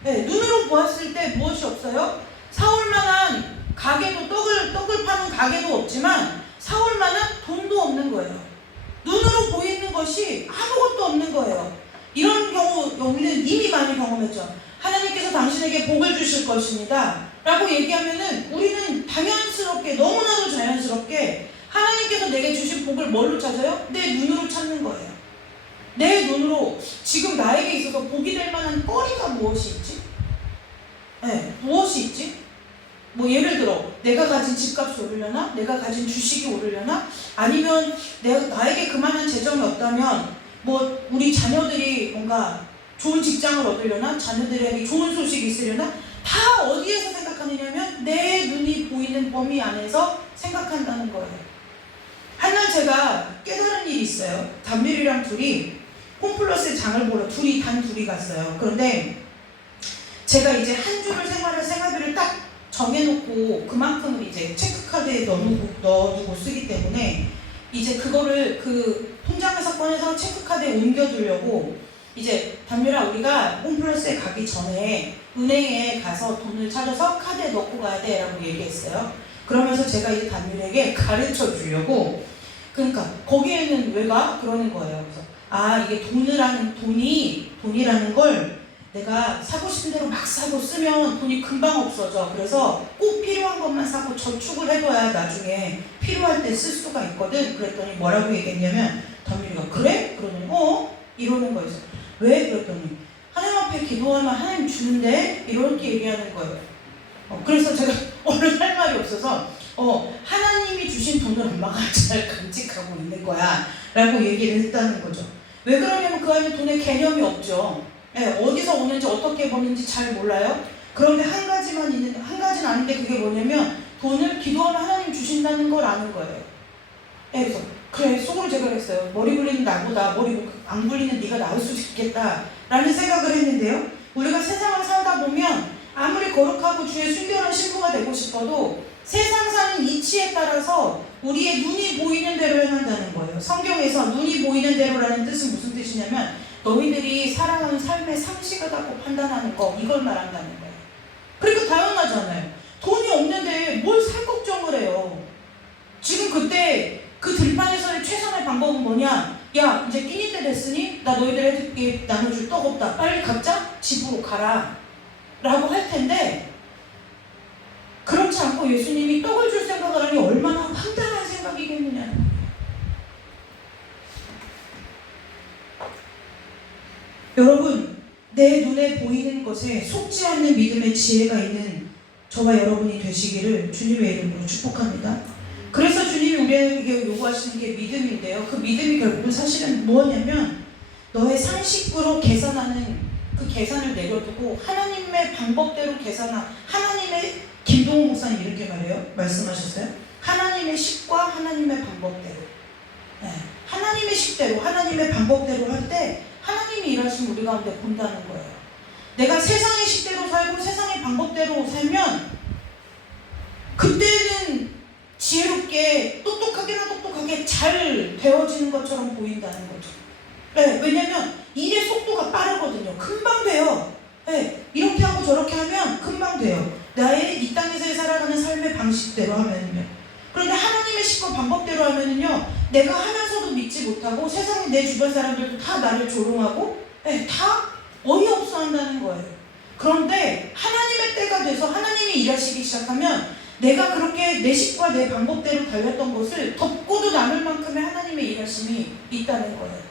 네, 눈으로 보았을 때 무엇이 없어요? 사올만한 가게도 떡을 파는 가게도 없지만 사올만한 돈도 없는 거예요. 눈으로 보이는 것이 아무것도 없는 거예요. 이런 경우 우리는 이미 많이 경험했죠. 하나님께서 당신에게 복을 주실 것입니다 라고 얘기하면은 우리는 당연스럽게, 너무나도 자연스럽게 하나님께서 내게 주신 복을 뭘로 찾아요? 내 눈으로 찾는 거예요. 내 눈으로 지금 나에게 있어서 복이 될 만한 거리가 무엇이 있지? 네, 무엇이 있지? 뭐 예를 들어 내가 가진 집값이 오르려나? 내가 가진 주식이 오르려나? 아니면 나에게 그만한 재정이 없다면 뭐 우리 자녀들이 뭔가 좋은 직장을 얻으려나? 자녀들에게 좋은 소식이 있으려나? 다 어디에서 생각하느냐면 내 눈이 보이는 범위 안에서 생각한다는 거예요. 한날 제가 깨달은 일이 있어요. 담밀이랑 둘이 홈플러스에 장을 보러 단 둘이 갔어요. 그런데 제가 이제 한 주를 생활할 생활비를 딱 정해놓고 그만큼을 이제 체크카드에 넣어두고 쓰기 때문에 이제 그거를 그 통장에서 꺼내서 체크카드에 옮겨두려고 이제 담밀아 우리가 홈플러스에 가기 전에 은행에 가서 돈을 찾아서 카드에 넣고 가야 돼 라고 얘기했어요. 그러면서 제가 이제 담밀에게 가르쳐 주려고 그러니까 거기에는 왜 가? 그러는 거예요. 그래서 이게 돈이라는 걸 내가 사고 싶은 대로 막 사고 쓰면 돈이 금방 없어져. 그래서 꼭 필요한 것만 사고 저축을 해둬야 나중에 필요할 때 쓸 수가 있거든. 그랬더니 뭐라고 얘기했냐면 담밀이가 그래? 그러더니 이러는 거예요. 왜? 그랬더니 하나님 앞에 기도하면 하나님 주는데? 이렇게 얘기하는 거예요. 그래서 제가 오늘 할 말이 없어서 하나님이 주신 돈을 엄마가 잘 간직하고 있는 거야 라고 얘기를 했다는 거죠. 왜 그러냐면 그 안에 돈의 개념이 없죠. 어디서 오는지 어떻게 버는지 잘 몰라요. 그런데 한 가지는 아는데 그게 뭐냐면 돈을 기도하면 하나님 주신다는 걸 아는 거예요. 그래서 그래 속으로 제가 그랬어요. 머리 굴리는 나보다 머리 안 굴리는 네가 나을 수도 있겠다 라는 생각을 했는데요. 우리가 세상을 살다 보면 아무리 거룩하고 주의 순결한 신부가 되고 싶어도 세상 사는 이치에 따라서 우리의 눈이 보이는 대로 행한다는 거예요. 성경에서 눈이 보이는 대로라는 뜻은 무슨 뜻이냐면 너희들이 살아가는 삶의 상식하다고 판단하는 거, 이걸 말한다는 거예요. 그러니까 당연하잖아요. 돈이 없는데 뭘 살 걱정을 해요. 지금 그때 그 들판에서의 최선의 방법은 뭐냐? 야 이제 끼니 때 됐으니 나 너희들에게 나눠줄 떡 없다. 빨리 각자 집으로 가라 라고 할 텐데 그렇지 않고 예수님이 떡을 줄 생각을 하니 얼마나 황당한 생각이겠느냐. 여러분 내 눈에 보이는 것에 속지 않는 믿음의 지혜가 있는 저와 여러분이 되시기를 주님의 이름으로 축복합니다. 그래서 주님이 우리에게 요구하시는 게 믿음인데요. 그 믿음이 결국은 사실은 뭐냐면 너의 상식으로 계산하는 그 계산을 내려두고 하나님의 방법대로 하나님의 김동훈 목사님 이렇게 말씀하셨어요. 하나님의 식과 하나님의 방법대로 하나님의 식대로 하나님의 방법대로 할 때 하나님이 일하시면 우리 가운데 본다는 거예요. 내가 세상의 식대로 살고 세상의 방법대로 살면 그때는 지혜롭게 똑똑하게 잘 되어지는 것처럼 보인다는 거죠. 왜냐면 일의 속도가 빠르거든요. 금방 돼요. 이렇게 하고 저렇게 하면 금방 돼요. 방법대로 하면은요. 그런데 하나님의 식과 방법대로 하면은요, 내가 하면서도 믿지 못하고 세상에 내 주변 사람들도 다 나를 조롱하고 다 어이없어 한다는 거예요. 그런데 하나님의 때가 돼서 하나님이 일하시기 시작하면 내가 그렇게 내 식과 내 방법대로 달렸던 것을 덮고도 남을 만큼의 하나님의 일하심이 있다는 거예요.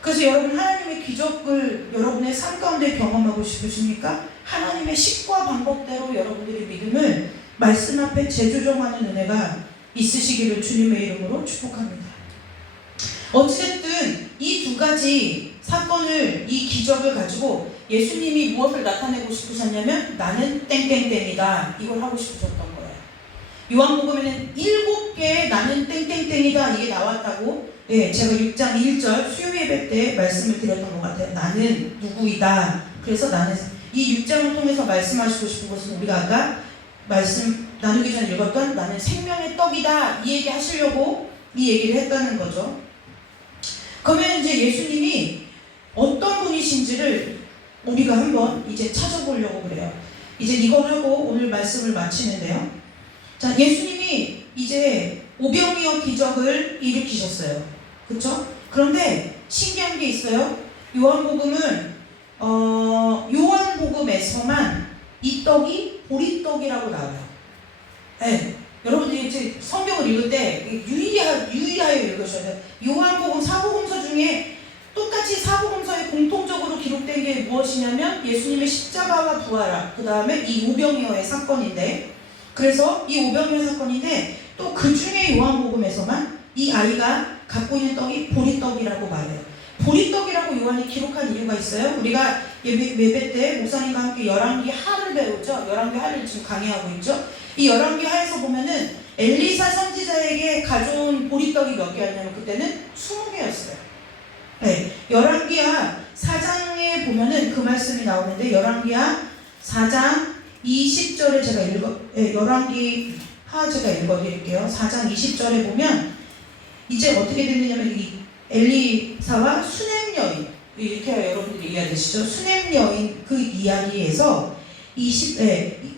그래서 여러분, 하나님의 기적을 여러분의 삶 가운데 경험하고 싶으십니까? 하나님의 식과 방법대로 여러분들의 믿음을 말씀 앞에 재조정하는 은혜가 있으시기를 주님의 이름으로 축복합니다. 어찌됐든 이 두 가지 사건을, 이 기적을 가지고 예수님이 무엇을 나타내고 싶으셨냐면 나는 땡땡땡이다, 이걸 하고 싶으셨던 거예요. 요한복음에는 7개의 나는 땡땡땡이다 이게 나왔다고, 제가 6장 1절 수요 예배 때 말씀을 드렸던 것 같아요. 나는 누구이다. 그래서 나는 이 6장을 통해서 말씀하시고 싶은 것은 우리가 아까 말씀 나누기 전에 읽었던 나는 생명의 떡이다, 이 얘기 하시려고 이 얘기를 했다는 거죠. 그러면 이제 예수님이 어떤 분이신지를 우리가 한번 이제 찾아보려고 그래요. 이제 이걸 하고 오늘 말씀을 마치는데요. 자, 예수님이 이제 오병이어 기적을 일으키셨어요. 그렇죠? 그런데 신기한 게 있어요. 요한복음은 요한복음에서만 이 떡이 보리떡이라고 나와요. 네. 여러분들이 이제 성경을 읽을 때 유의하여 읽으셔야 돼요. 요한복음 사복음서 중에 똑같이 사복음서에 공통적으로 기록된 게 무엇이냐면 예수님의 십자가와 부활, 그 다음에 이 오병이어의 사건인데, 그래서 이 오병이어 사건인데 또 그 중에 요한복음에서만 이 아이가 갖고 있는 떡이 보리떡이라고 말해요. 보리떡이라고 요한이 기록한 이유가 있어요. 우리가 예배 때 목사님과 함께 열왕기 하를 배우죠. 열왕기 하를 지금 강의하고 있죠. 이 열왕기 하에서 보면은 엘리사 선지자에게 가져온 보리떡이 몇 개였냐면 그때는 20개였어요. 네, 열왕기하 4장에 보면은 그 말씀이 나오는데, 열왕기하 4장 20절에 제가 열왕기하 제가 읽어드릴게요. 4장 20절에 보면 이제 어떻게 됐느냐면 이 엘리사와 수냄 여인, 이렇게 여러분들이 이해하시죠? 수냄 여인 그 이야기에서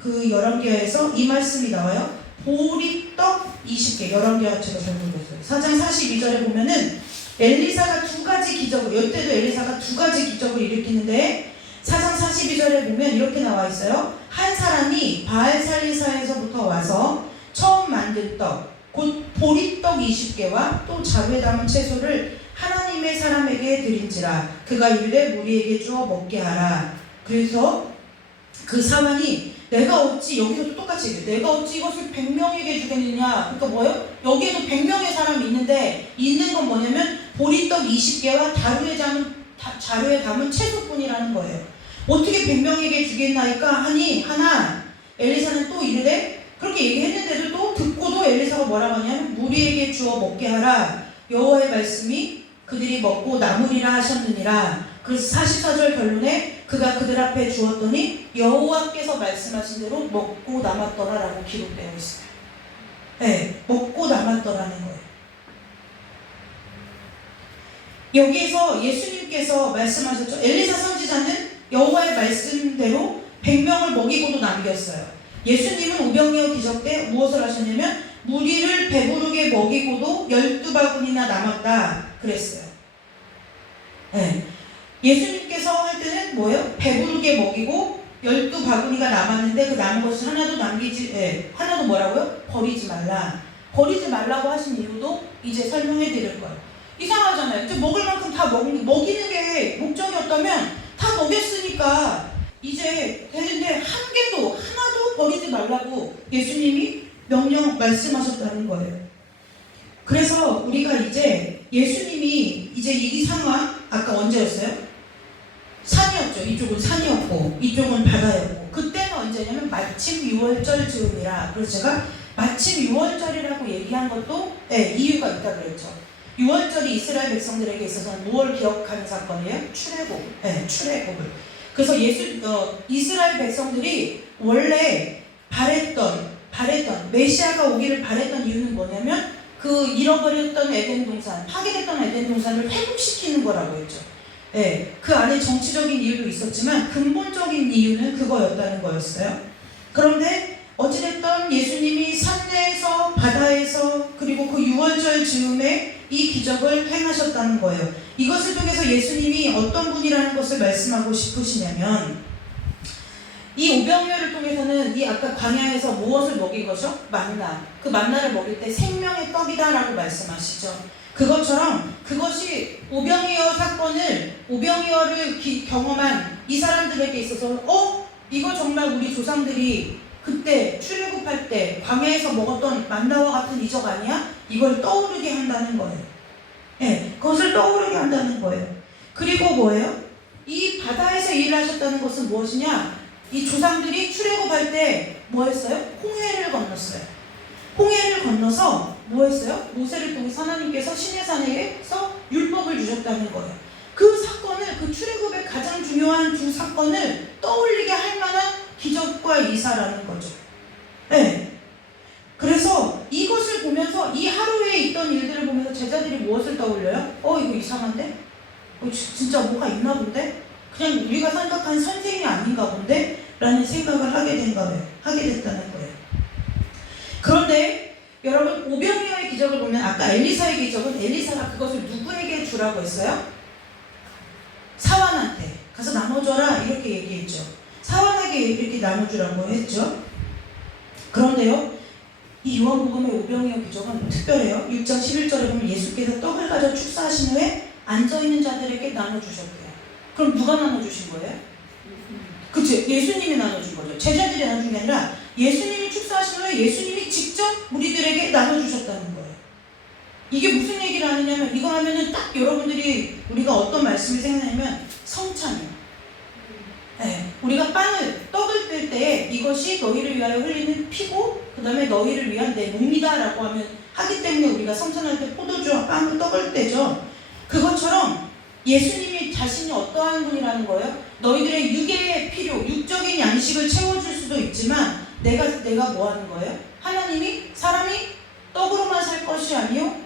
그 열왕기하에서 이 말씀이 나와요. 보리떡 20개. 열왕기하 제가 잘못했어요. 4장 42절에 보면은 엘리사가 두 가지 기적을, 이때도 엘리사가 두 가지 기적을 일으키는데 4장 42절에 보면 이렇게 나와 있어요. 한 사람이 바알살리사에서부터 와서 처음 만든 떡, 곧 보리떡 20개와 또 자루에 담은 채소를 하나님의 사람에게 드린지라. 그가 이르되 무리에게 주어 먹게 하라. 그래서 그 사람이 내가 어찌, 여기서도 똑같이 얘기해요. 내가 어찌 이것을 100명에게 주겠느냐. 그러니까 뭐예요? 여기에도 100명의 사람이 있는데 있는 건 뭐냐면 보리떡 20개와 자루에 담은 채소뿐이라는 거예요. 어떻게 100명에게 주겠나이까 하니 하나, 엘리사는 또 이르되, 그렇게 얘기했는데도 또 듣고도 엘리사가 뭐라고 하냐면 무리에게 주어 먹게 하라. 여호와의 말씀이 그들이 먹고 남으리라 하셨느니라. 그래서 44절 결론에 그가 그들 앞에 주었더니 여호와께서 말씀하신 대로 먹고 남았더라라고 기록되어 있어요. 네, 먹고 남았더라는 거예요. 여기에서 예수님께서 말씀하셨죠. 엘리사 선지자는 여호와의 말씀대로 100명을 먹이고도 남겼어요. 예수님은 오병이어 기적 때 무엇을 하셨냐면 무리를 배부르게 먹이고도 12바구니나 남았다 그랬어요. 네. 예수님께서 할 때는 뭐예요? 배부르게 먹이고 12바구니가 남았는데 그 남은 것을 하나도 뭐라고요? 버리지 말라. 버리지 말라고 하신 이유도 이제 설명해 드릴 거예요. 이상하잖아요. 이제 먹을 만큼 다 먹이는 게 목적이었다면 다 먹였으니까 이제 되는데 한 개도 하나도 버리지 말라고 예수님이 명령 말씀하셨다는 거예요. 그래서 우리가 이제 예수님이 이제 이 상황, 아까 언제였어요? 산이었죠. 이쪽은 산이었고 이쪽은 바다였고, 그때는 언제냐면 마침 6월절 즈음이라. 그래서 제가 마침 6월절이라고 얘기한 것도 이유가 있다 그랬죠. 6월절이 이스라엘 백성들에게 있어서는 무엇을 기억하는 사건이에요? 출애굽을. 그래서 이스라엘 백성들이 원래 바랬던 메시아가 오기를 바랬던 이유는 뭐냐면 그 잃어버렸던 에덴 동산, 파괴됐던 에덴 동산을 회복시키는 거라고 했죠. 그 안에 정치적인 이유도 있었지만 근본적인 이유는 그거였다는 거였어요. 그런데 어찌됐든 예수님이 산내에서 바다에서 그리고 그 유월절 즈음에 이 기적을 행하셨다는 거예요. 이것을 통해서 예수님이 어떤 분이라는 것을 말씀하고 싶으시냐면 이 오병이어를 통해서는 이 아까 광야에서 무엇을 먹인 거죠? 만나. 그 만나를 먹일 때 생명의 떡이다라고 말씀하시죠. 그것처럼 그것이 오병이어를 경험한 이 사람들에게 있어서 이거 정말 우리 조상들이 그때 출애굽할 때 광야에서 먹었던 만나와 같은 이적 아니야? 이걸 떠오르게 한다는 거예요. 예, 그것을 떠오르게 한다는 거예요. 그리고 뭐예요? 이 바다에서 일을 하셨다는 것은 무엇이냐? 이 조상들이 출애굽할 때 뭐 했어요? 홍해를 건넜어요. 홍해를 건너서 뭐 했어요? 모세를 통해서 하나님께서 시내산에서 율법을 주셨다는 거예요. 그 사건을, 그 출애굽의 가장 중요한 두 사건을 떠올리게 할 만한 기적과 이사라는 거죠. 네. 그래서 이것을 보면서 이 하루에 있던 일들을 보면서 제자들이 무엇을 떠올려요? 이거 이상한데? 진짜 뭐가 있나 본데? 그냥 우리가 생각한 선생이 아닌가 본데? 라는 생각을 하게 됐다는 거예요. 그런데 여러분 오병이어의 기적을 보면 아까 엘리사의 기적은 엘리사가 그것을 누구에게 주라고 했어요? 사환한테 가서 나눠줘라 이렇게 얘기했죠. 사환에게 이렇게 나눠주라고 했죠. 그런데요 이 요한복음의 오병이어 기적은 특별해요. 6장 11절에 보면 예수께서 떡을 가져 축사하신 후에 앉아있는 자들에게 나눠주셨대요. 그럼 누가 나눠주신 거예요? 그치? 예수님이 나눠준 거죠. 제자들이 나눠준 게 아니라 예수님이 축사하신 후에 예수님이 직접 우리들에게 나눠주셨다는 거예요. 이게 무슨 얘기를 하느냐면 이거 하면은 딱 여러분들이 우리가 어떤 말씀을 생각하냐면 성찬이요. 네, 우리가 떡을 뗄 때 이것이 너희를 위하여 흘리는 피고 그 다음에 너희를 위한 내 몸이다 라고 하기 때문에 우리가 성찬할 때 포도주와 빵을 떡을 떼죠. 그것처럼 예수님이 자신이 어떠한 분이라는 거예요? 너희들의 육의 필요, 육적인 양식을 채워줄 수도 있지만 내가 뭐 하는 거예요? 사람이 떡으로만 살 것이 아니요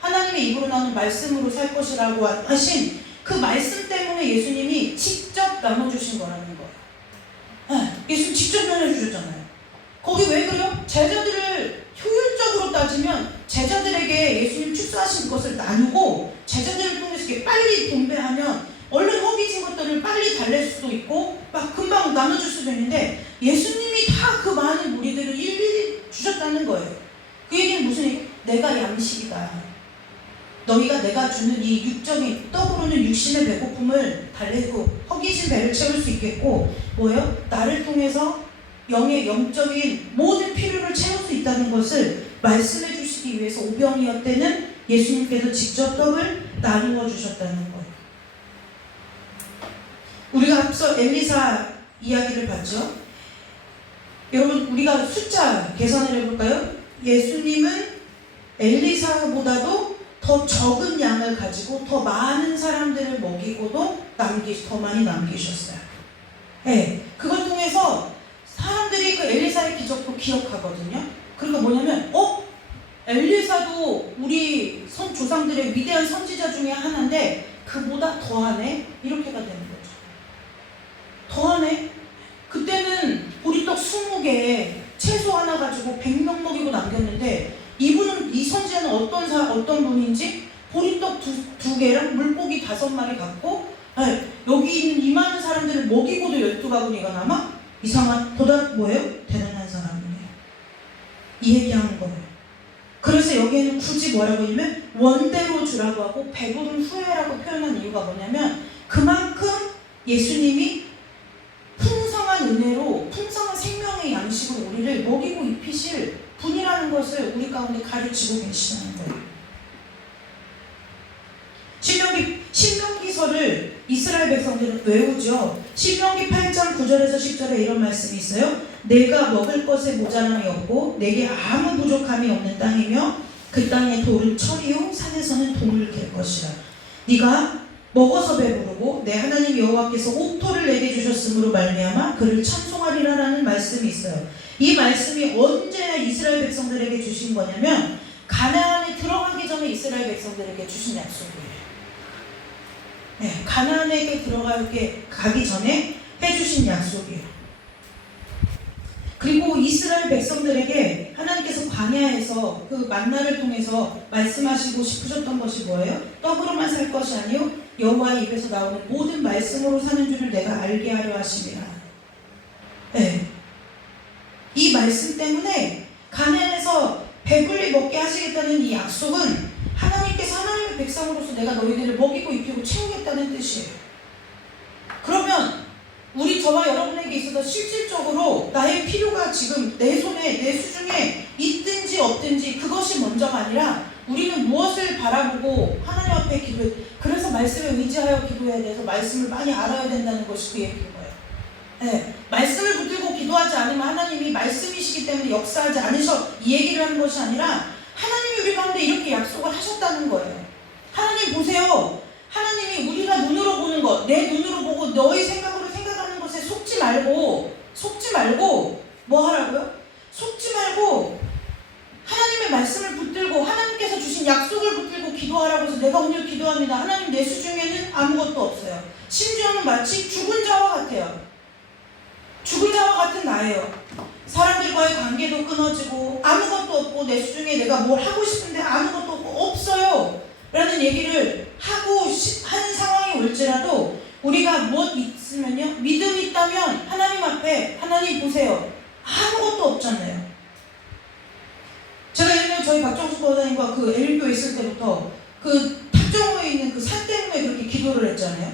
하나님의 입으로 나오는 말씀으로 살 것이라고 하신 그 말씀 때문에 예수님이 직접 나눠주신 거라는 거예요. 예수님 직접 나눠주셨잖아요. 거기 왜 그래요? 제자들을 효율적으로 따지면 제자들에게 예수님 축사하신 것을 나누고 제자들을 통해서 이렇게 빨리 분배하면 얼른 허기진 것들을 빨리 달랠 수도 있고 막 금방 나눠줄 수도 있는데 예수님이 다 그 많은 무리들을 일일이 주셨다는 거예요. 그 얘기는 무슨 얘기? 내가 양식이다. 너희가 내가 주는 이 육적인 떡으로는 육신의 배고픔을 달래고 허기진 배를 채울 수 있겠고 뭐예요? 나를 통해서 영적인 모든 필요를 채울 수 있다는 것을 말씀해 주시기 위해서 오병이어 때는 예수님께서 직접 떡을 나누어 주셨다는 거예요. 우리가 앞서 엘리사 이야기를 봤죠. 여러분 우리가 숫자 계산을 해볼까요? 예수님은 엘리사보다도 더 적은 양을 가지고 더 많은 사람들을 먹이고도 더 많이 남기셨어요. 네, 그걸 통해서 사람들이 그 엘리사의 기적도 기억하거든요. 그리고 뭐냐면 엘리사도 우리 조상들의 위대한 선지자 중에 하나인데 그보다 더하네? 이렇게가 되는 거죠. 더하네? 그때는 보리떡 20개 채소 하나 가지고 100명 먹이고 남겼는데 이 선지자는 어떤 분인지 보리떡 두 개랑 물고기 5마리 갖고 여기 있는 이 많은 사람들을 먹이고도 12바구니가 남아? 보다 뭐예요? 대단한 사람이에요. 이 얘기하는 거예요. 그래서 여기에는 굳이 뭐라고 하냐면 원대로 주라고 하고 배부른 후회라고 표현한 이유가 뭐냐면 그만큼 예수님이 풍성한 은혜로 풍성한 생명의 양식으로 우리를 먹이고 입히실 분이라는 것을 우리 가운데 가르치고 계시다는 거예요. 신명기서를 이스라엘 백성들은 외우죠. 신명기 8장 9절에서 10절에 이런 말씀이 있어요. 내가 먹을 것에 모자람이 없고 내게 아무 부족함이 없는 땅이며 그 땅의 돌은 철이요 산에서는 돌을 갤 것이라. 네가 먹어서 배부르고 내 하나님 여호와께서 옥토를 내게 주셨으므로 말미암아 그를 찬송하리라라는 말씀이 있어요. 이 말씀이 언제나 이스라엘 백성들에게 주신 거냐면 가나안에 들어가기 전에 이스라엘 백성들에게 주신 약속이에요. 네, 가나안에게 가기 전에 해주신 약속이에요. 그리고 이스라엘 백성들에게 하나님께서 광야에서 그 만나를 통해서 말씀하시고 싶으셨던 것이 뭐예요? 떡으로만 살 것이 아니요 여호와의 입에서 나오는 모든 말씀으로 사는 줄을 내가 알게 하려 하심이라. 네. 이 말씀 때문에 가나안에서 배불리 먹게 하시겠다는 이 약속은 하나님께서 하나님의 백성으로서 내가 너희들을 먹이고 입히고 채우겠다는 뜻이에요. 그러면 우리 저와 여러분에게 있어서 실질적으로 나의 필요가 지금 내 손에 내 수중에 있든지 없든지 그것이 먼저가 아니라 우리는 무엇을 바라보고 하나님 앞에 기도해. 그래서 말씀에 의지하여 기도해야 돼서 말씀을 많이 알아야 된다는 것이 그 얘기인 거예요. 네, 말씀을 붙들고 기도하지 않으면 하나님이 말씀이시기 때문에 역사하지 않으셔 이 얘기를 하는 것이 아니라 하나님이 우리 가운데 이렇게 약속을 하셨다는 거예요. 하나님 보세요. 하나님이 우리가 눈으로 보는 것, 내 눈으로 보고 너의 생각으로 생각하는 것에 속지 말고 뭐 하라고요? 속지 말고 하나님의 말씀을 붙들고 하나님께서 주신 약속을 붙들고 기도하라고 해서 내가 오늘 기도합니다. 하나님 내 수중에는 아무것도 없어요. 심지어는 마치 죽은 자와 같아요. 죽은 자와 같은 나예요. 사람들과의 관계도 끊어지고 아무것도 없고 내 수중에 내가 뭘 하고 싶은데 아무것도 없어요 라는 얘기를 하고 하는 상황이 올지라도 우리가 무엇 있으면요, 믿음이 있다면 하나님 앞에 하나님 보세요. 아무것도 없잖아요. 제가 예전에 저희 박정수 권사님과 그 L교에 있을 때부터 그 탑정호에 있는 그 산 때문에 그렇게 기도를 했잖아요.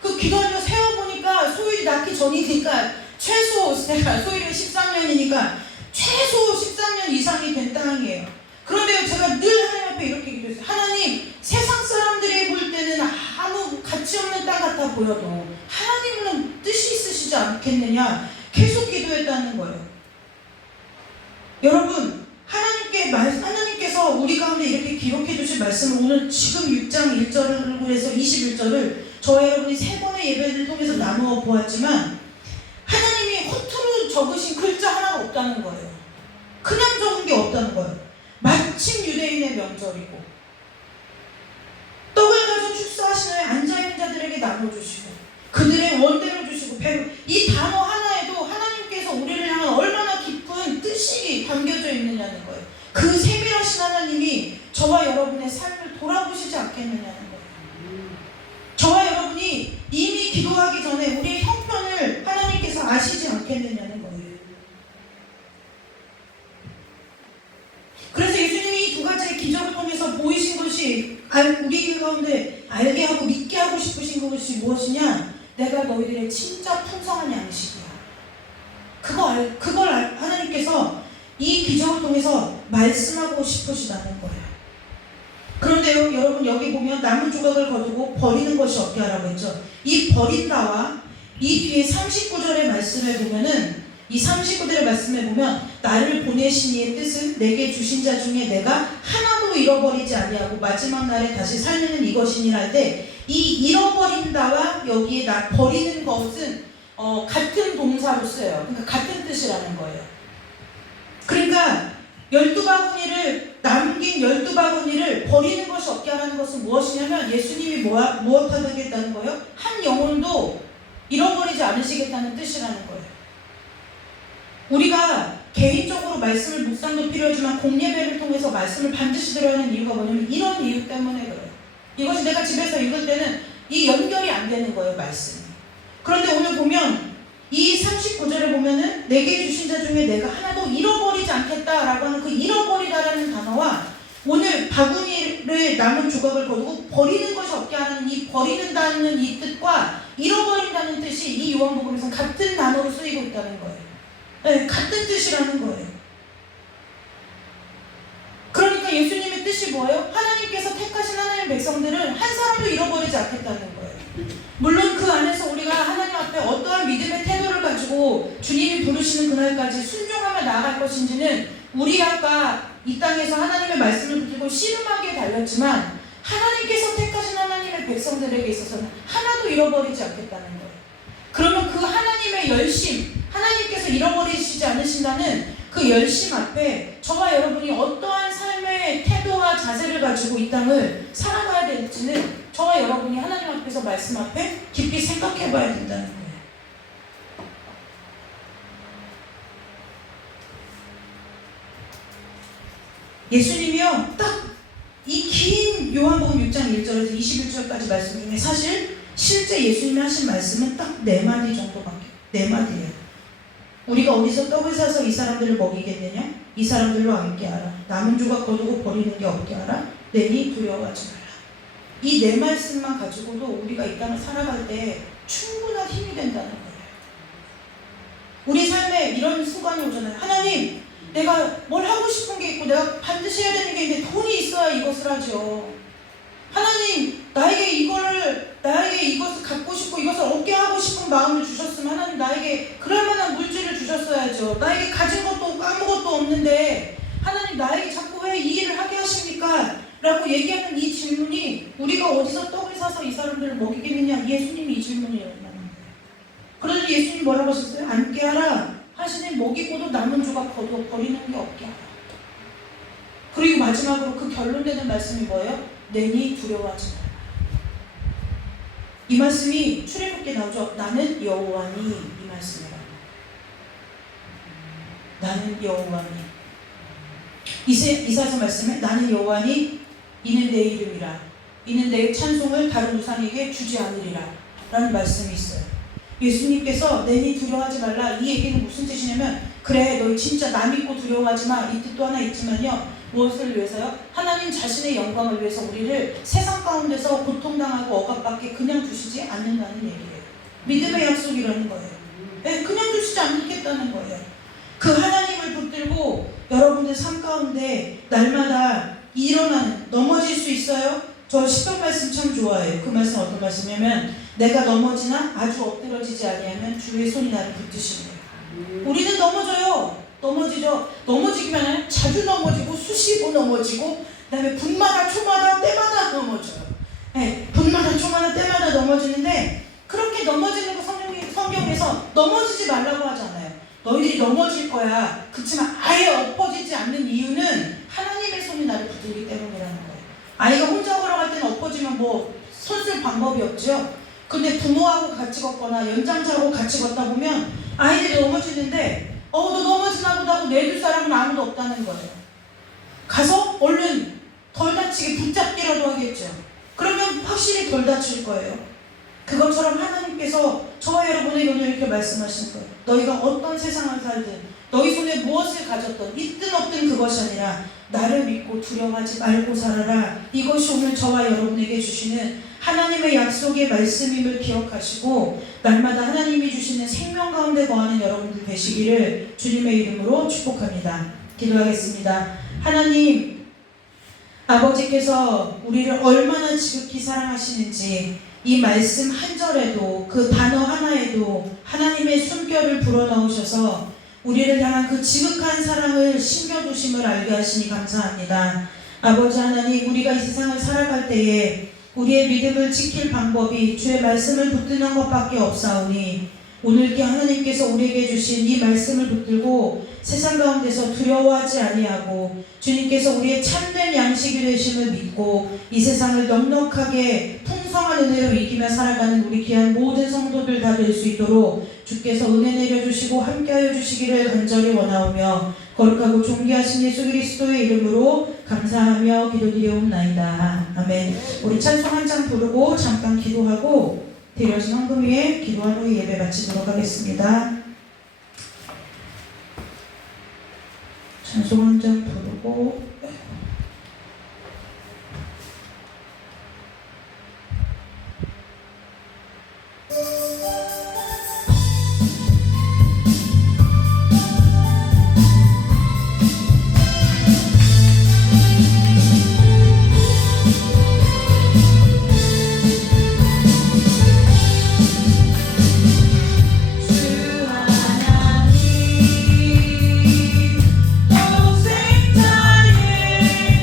그 기도하면서 세워보니까 소율이 낳기 전이니까 최소 제가 소율이 13년이니까 최소 13년 이상이 된 땅이에요. 그런데 제가 늘 하나님 앞에 이렇게 기도했어요. 하나님, 세상 사람들이 볼 때는 아무 가치 없는 땅 같아 보여도 하나님은 뜻이 있으시지 않겠느냐 계속 기도했다는 거예요. 여러분, 하나님께서 우리 가운데 이렇게 기록해 주신 말씀을 오늘 지금 6장 1절을 해서 21절을 저와 여러분이 세 번의 예배를 통해서 나누어 보았지만 하나님이 허투루 적으신 글자 하나가 없다는 거예요. 그냥 적은 게 없다는 거예요. 마침 유대인의 명절이고 떡을 가져 축사하신 후에 앉아있는 자들에게 나눠주시고 그들의 원대를 주시고 이 단어 하나에도 하나님께서 우리를 향한 얼마나 깊은 뜻이 담겨져 있느냐는 거예요. 그 세밀하신 하나님이 저와 여러분의 삶을 돌아보시지 않겠느냐는 거예요. 저와 여러분이 이미 기도하기 전에 우리의 형편을 하나님께서 아시지 않겠느냐는 거예요. 그래서 예수님이 이 두 가지의 기적을 통해서 보이신 것이 우리 가운데 알게 하고 믿게 하고 싶으신 것이 무엇이냐? 내가 너희들의 진짜 풍성한 양식이야. 그걸 하나님께서 이 기적을 통해서 말씀하고 싶으시다는 거예요. 그런데요, 여러분 여기 보면 남은 조각을 거두고 버리는 것이 없게 하라고 했죠. 이 버린다와 이 뒤에 39절의 말씀을 보면은 이 39절의 말씀에 보면 나를 보내신 이의 뜻은 내게 주신 자 중에 내가 하나도 잃어버리지 아니하고 마지막 날에 다시 살리는 이것이니라 할 때 이 잃어버린다와 여기에 버리는 것은 같은 동사로 써요. 그러니까 같은 뜻이라는 거예요. 그러니까 12바구니를 남긴 12바구니를 버리는 것이 없게 하라는 것은 무엇이냐면 예수님이 무엇 하겠다는 거예요? 한 영혼도 잃어버리지 않으시겠다는 뜻이라는 거예요. 우리가 개인적으로 말씀을 묵상도 필요하지만 공예배를 통해서 말씀을 반드시 들어야 하는 이유가 뭐냐면 이런 이유 때문에 그래요. 이것이 내가 집에서 읽을 때는 이 연결이 안 되는 거예요, 말씀이. 그런데 오늘 보면 이 39절에 보면은 내게 주신 자 중에 내가 하나도 잃어버리지 않겠다라고 하는 그 잃어버리다라는 단어와 오늘 바구니를 남은 조각을 거두고 버리는 것이 없게 하는 이 버리는다는 이 뜻과 잃어버린다는 뜻이 이 요한복음에서는 같은 단어로 쓰이고 있다는 거예요. 네, 같은 뜻이라는 거예요. 그러니까 예수님의 뜻이 뭐예요? 하나님께서 택하신 하나님의 백성들은 한 사람도 잃어버리지 않겠다는 거예요. 물론 그 안에서 우리가 하나님 앞에 어떠한 믿음의 태도를 가지고 주님이 부르시는 그날까지 순종하며 나아갈 것인지는 우리가 이 땅에서 하나님의 말씀을 붙들고 씨름하기에 달렸지만 하나님께서 택하신 하나님의 백성들에게 있어서는 하나도 잃어버리지 않겠다는 거예요. 그러면 그 하나님의 열심, 하나님께서 잃어버리시지 않으신다는 그 열심 앞에 저와 여러분이 어떠한 삶의 태도와 자세를 가지고 이 땅을 살아가야 될지는 저와 여러분이 하나님 앞에서 말씀 앞에 깊이 생각해 봐야 된다는 거예요. 예수님이요 딱 이 긴 요한복음 6장 1절에서 21절까지 말씀 중에 사실 실제 예수님이 하신 말씀은 딱 4마디 정도밖에 4마디예요. 우리가 어디서 떡을 사서 이 사람들을 먹이겠느냐? 이 사람들로 함께하라. 남은 조각 거두고 버리는 게 없게 하라. 내니 두려워하지 말라. 이 4말씀만 가지고도 우리가 이 땅을 살아갈 때 충분한 힘이 된다는 거예요. 우리 삶에 이런 순간이 오잖아요. 하나님, 내가 뭘 하고 싶은 게 있고 내가 반드시 해야 되는 게 있는데 돈이 있어야 이것을 하죠. 하나님, 나에게 이것을 갖고 싶고 이것을 얻게 하고 싶은 마음을 주셨으면 하나님 나에게 그럴 만한 물질을 주셨어야죠. 나에게 가진 것도 없고 아무것도 없는데 하나님 나에게 자꾸 왜 이 일을 하게 하십니까? 라고 얘기하는 이 질문이 우리가 어디서 떡을 사서 이 사람들을 먹이겠느냐? 예수님이 이 질문이라는 거예요. 그러더니 예수님이 뭐라고 하셨어요? 앉게 하라. 하시니 먹이고도 남은 조각 거두어 버리는 게 없게 하라. 그리고 마지막으로 그 결론되는 말씀이 뭐예요? 내니 두려워하지 마라. 이 말씀이 출애굽기에 나오죠. 나는 여호와니, 이 말씀이에요. 나는 여호와니. 이사야서 말씀에 나는 여호와니 이는 내 이름이라. 이는 내 찬송을 다른 우상에게 주지 않으리라 라는 말씀이 있어요. 예수님께서 내니 두려워하지 말라, 이 얘기는 무슨 뜻이냐면 그래 너희 진짜 나 믿고 두려워하지 마, 이 뜻도 하나 있지만요, 무엇을 위해서요? 하나님 자신의 영광을 위해서 우리를 세상 가운데서 고통당하고 억압받게 그냥 두시지 않는다는 얘기예요. 믿음의 약속이라는 거예요. 네, 그냥 두시지 않겠다는 거예요. 그 하나님을 붙들고 여러분들 삶 가운데 날마다 일어나는, 넘어질 수 있어요? 저 시편 말씀 참 좋아해요. 그 말씀 어떤 말씀이냐면 내가 넘어지나 아주 엎드러지지 아니하면 주의 손이 나를 붙드시는 거예요. 우리는 넘어져요. 넘어지죠. 넘어지기만 하면 자주 넘어지고 수시고 넘어지고 그다음에 분마다 초마다 때마다 넘어져요. 네, 분마다 초마다 때마다 넘어지는데 그렇게 넘어지는 거 성경에서 넘어지지 말라고 하잖아요. 너희들이 넘어질 거야. 그렇지만 아예 엎어지지 않는 이유는 하나님의 손이 나를 붙들기 때문이라는 거예요. 아이가 혼자 걸어갈 때는 엎어지면 뭐 손쓸 방법이 없죠. 근데 부모하고 같이 걷거나 연장자하고 같이 걷다 보면 아이들이 넘어지는데 너 넘어지나 보다 하고 내줄 사람은 아무도 없다는 거예요. 가서 얼른 덜 다치게 붙잡기라도 하겠죠. 그러면 확실히 덜 다칠 거예요. 그것처럼 하나님께서 저와 여러분에게 오늘 이렇게 말씀하시는 거예요. 너희가 어떤 세상을 살든 너희 손에 무엇을 가졌든 있든 없든 그것이 아니라 나를 믿고 두려워하지 말고 살아라. 이것이 오늘 저와 여러분에게 주시는 하나님의 약속의 말씀임을 기억하시고 날마다 하나님이 주시는 생명 가운데 거하는 여러분들 되시기를 주님의 이름으로 축복합니다. 기도하겠습니다. 하나님, 아버지께서 우리를 얼마나 지극히 사랑하시는지 이 말씀 한 절에도 그 단어 하나에도 하나님의 숨결을 불어넣으셔서 우리를 향한 그 지극한 사랑을 심겨두심을 알게 하시니 감사합니다. 아버지 하나님, 우리가 이 세상을 살아갈 때에 우리의 믿음을 지킬 방법이 주의 말씀을 붙드는 것밖에 없사오니 오늘 하나님께서 우리에게 주신 이 말씀을 붙들고 세상 가운데서 두려워하지 아니하고 주님께서 우리의 참된 양식이 되심을 믿고 이 세상을 넉넉하게 풍성한 은혜로 이기며 살아가는 우리 귀한 모든 성도들 다 될 수 있도록 주께서 은혜 내려주시고 함께하여 주시기를 간절히 원하오며 거룩하고 존귀하신 예수 그리스도의 이름으로 감사하며 기도드리옵나이다. 아멘. 우리 찬송 한 장 부르고 잠깐 기도하고 드려진 헌금 위에 기도한 후에 예배 마치도록 하겠습니다. 찬송 한 장 부르고 생자의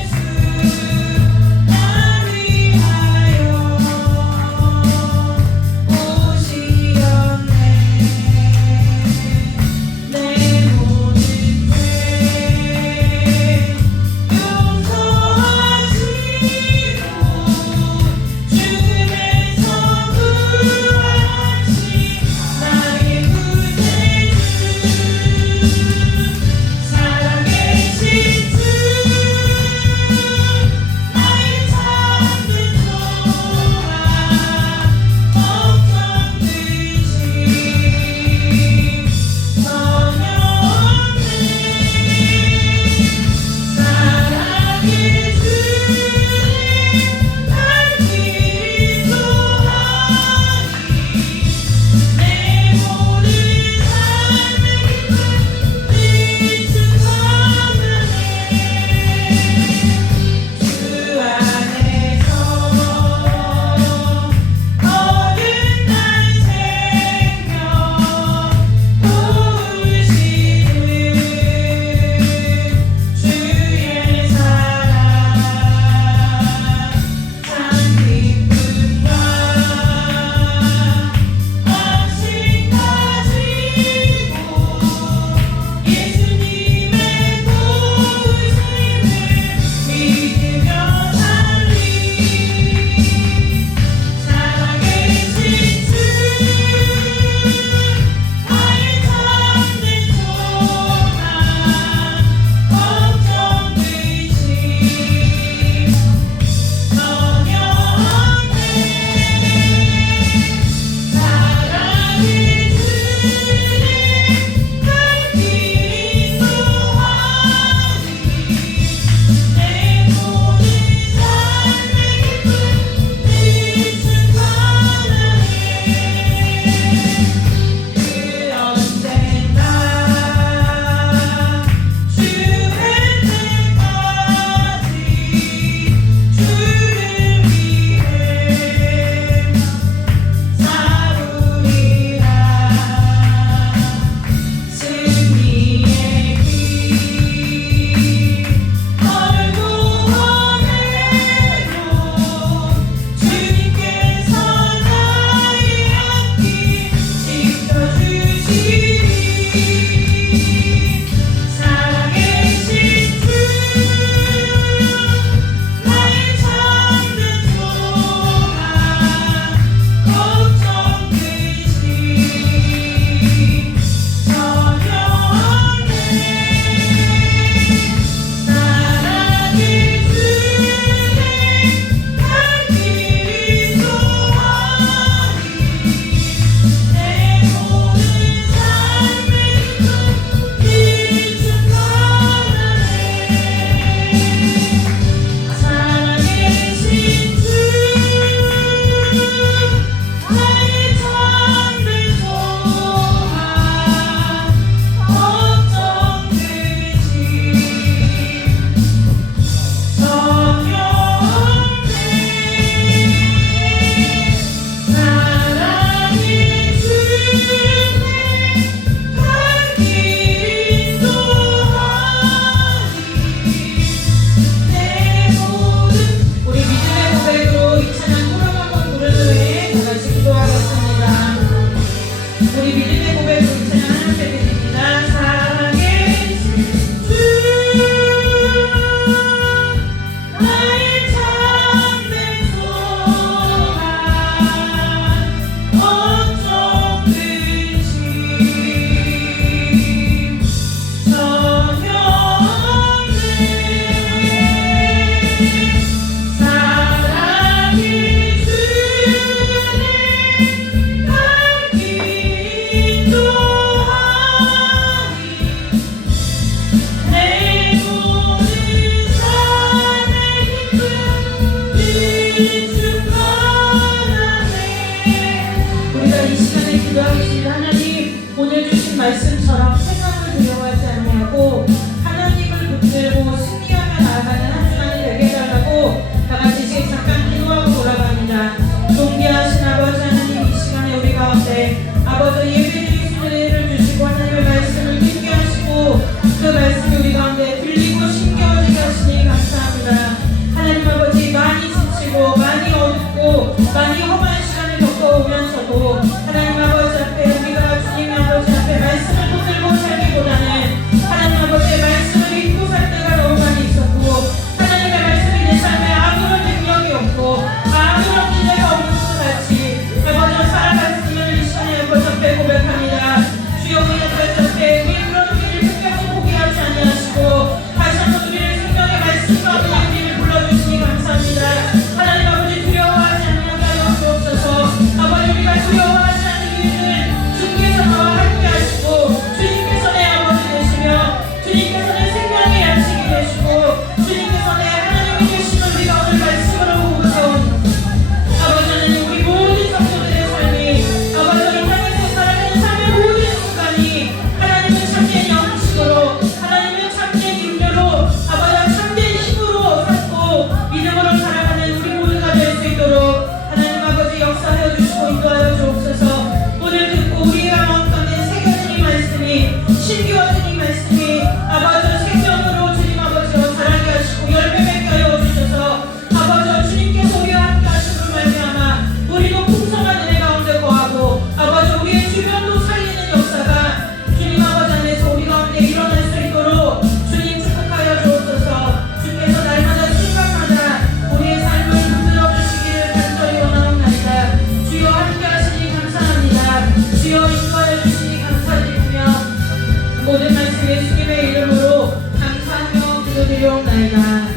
기도드리옵나이다.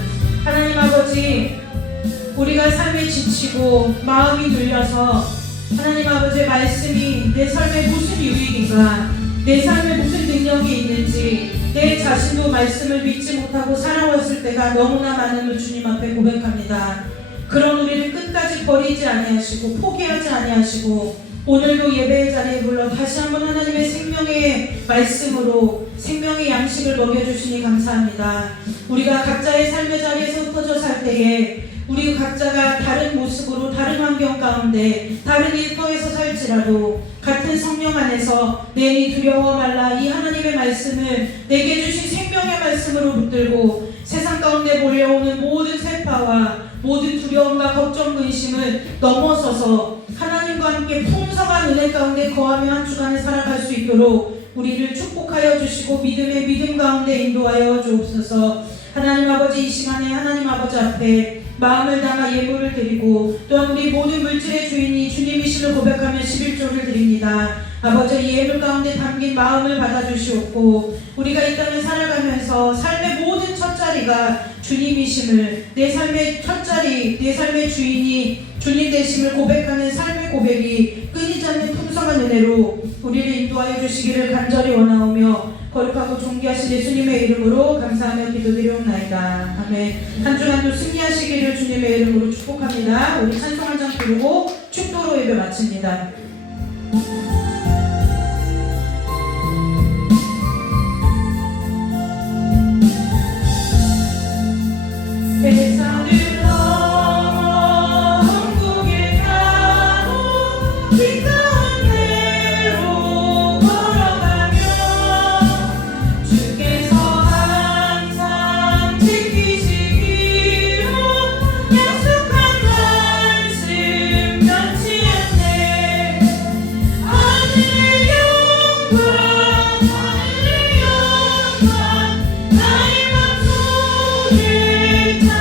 하나님 아버지, 우리가 삶에 지치고 마음이 눌려서 하나님 아버지의 말씀이 내 삶에 무슨 유익인가, 내 삶에 무슨 능력이 있는지 내 자신도 말씀을 믿지 못하고 살아왔을 때가 너무나 많은 주님 앞에 고백합니다. 그런 우리를 끝까지 버리지 아니하시고 포기하지 아니하시고 오늘도 예배의 자리에 불러 다시 한번 하나님의 생명의 말씀으로 생명의 양식을 먹여주시니 감사합니다. 우리가 각자의 삶의 자리에서 흩어져 살 때에 우리 각자가 다른 모습으로 다른 환경 가운데 다른 일터에서 살지라도 같은 성령 안에서 내니 두려워 말라 이 하나님의 말씀을 내게 주신 생명의 말씀으로 붙들고 세상 가운데 몰려오는 모든 세파와 모든 두려움과 걱정 근심을 넘어서서 하나님과 함께 풍성한 은혜 가운데 거하며 한 주간을 살아갈 수 있도록 우리를 축복하여 주시고 믿음의 믿음 가운데 인도하여 주옵소서. 하나님 아버지, 이 시간에 하나님 아버지 앞에 마음을 담아 예물을 드리고 또한 우리 모든 물질의 주인이 주님이심을 고백하며 11조를 드립니다. 아버지, 이 예물 가운데 담긴 마음을 받아주시옵고 우리가 이 땅을 살아가면서 삶의 모든 첫자리가 주님이심을, 내 삶의 첫자리, 내 삶의 주인이 주님 되심을 고백하는 삶의 고백이 끊이지 않는 풍성한 은혜로 우리를 인도하여 주시기를 간절히 원하오며 거룩하고 존귀하신 예수님의 이름으로 감사하며 기도드리옵나이다. 아멘. 한 주간도 승리하시기를 주님의 이름으로 축복합니다. 우리 찬송 한 장 부르고 축도로 예배 마칩니다. 세상을 넘어 천국에 가고 길 가운데로 걸어가며 주께서 항상 지키시기로 약속한 말씀 변치 않네. 하늘의 영광 하늘의 영광 나의 맘속에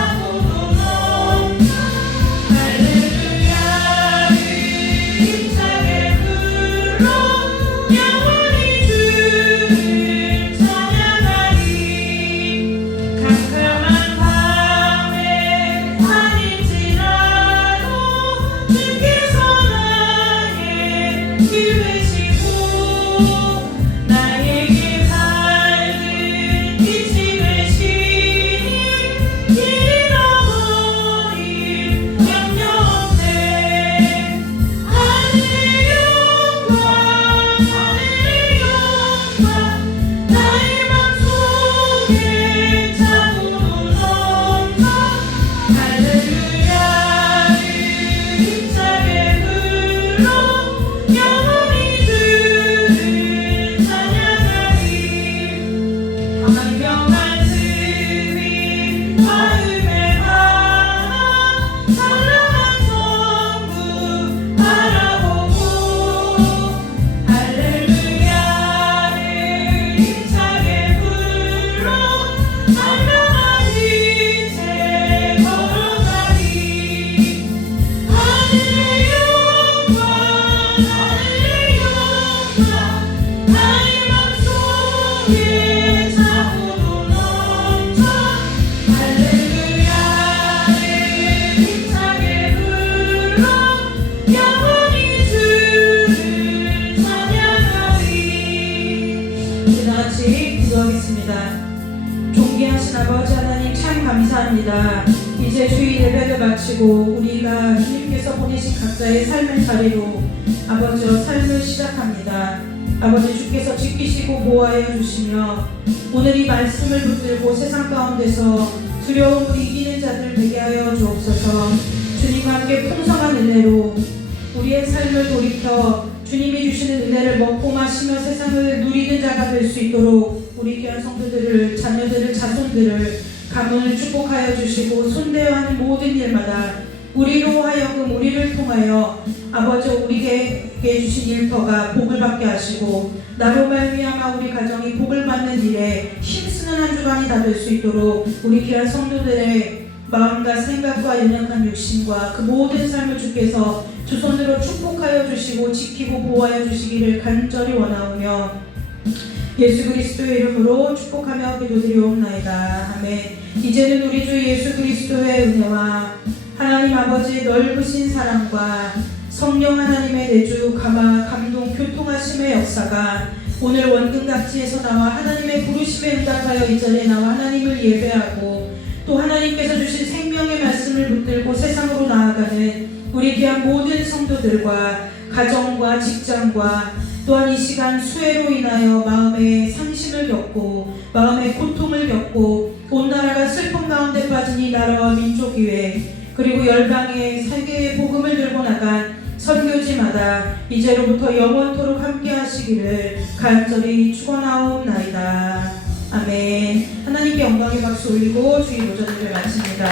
존귀하신 아버지 하나님 참 감사합니다. 이제 주일 예배를 마치고 우리가 주님께서 보내신 각자의 삶의 자리로 아버지와 삶을 시작합니다. 아버지, 주께서 지키시고 보호하여 주시며 오늘 이 말씀을 붙들고 세상 가운데서 두려움을 이기는 자들 되게 하여 주옵소서. 주님과 함께 풍성한 은혜로 우리의 삶을 돌이켜 주님이 주시는 은혜를 먹고 마시며 세상을 누리는 자가 될 수 있도록 우리 귀한 성도들을, 자녀들을, 자손들을 가문을 축복하여 주시고 손대어 하는 모든 일마다 우리로 하여금 우리를 통하여 아버지 우리에게 주신 일터가 복을 받게 하시고 나로 말미암아 우리 가정이 복을 받는 일에 힘쓰는 한 주간이 다 될 수 있도록 우리 귀한 성도들의 마음과 생각과 연약한 육신과 그 모든 삶을 주께서 두 손으로 축복하여 주시고 지키고 보호하여 주시기를 간절히 원하오며 예수 그리스도의 이름으로 축복하며 기도드리옵나이다. 아멘. 이제는 우리 주 예수 그리스도의 은혜와 하나님 아버지의 넓으신 사랑과 성령 하나님의 내주 감동 교통하심의 역사가 오늘 원근각지에서 나와 하나님의 부르심에 응답하여 이 자리에 나와 하나님을 예배하고 또 하나님께서 주신 생명의 말씀을 붙들고 세상으로 나아가는 우리 귀한 모든 성도들과 가정과 직장과 또한 이 시간 수해로 인하여 마음의 상심을 겪고 마음의 고통을 겪고 온 나라가 슬픔 가운데 빠진 이 나라와 민족 위에 그리고 열방의 세계의 복음을 들고 나간 선교지마다 이제로부터 영원토록 함께 하시기를 간절히 축원하옵나이다. 아멘. 하나님께 영광의 박수 올리고 주의 보전을 마칩니다.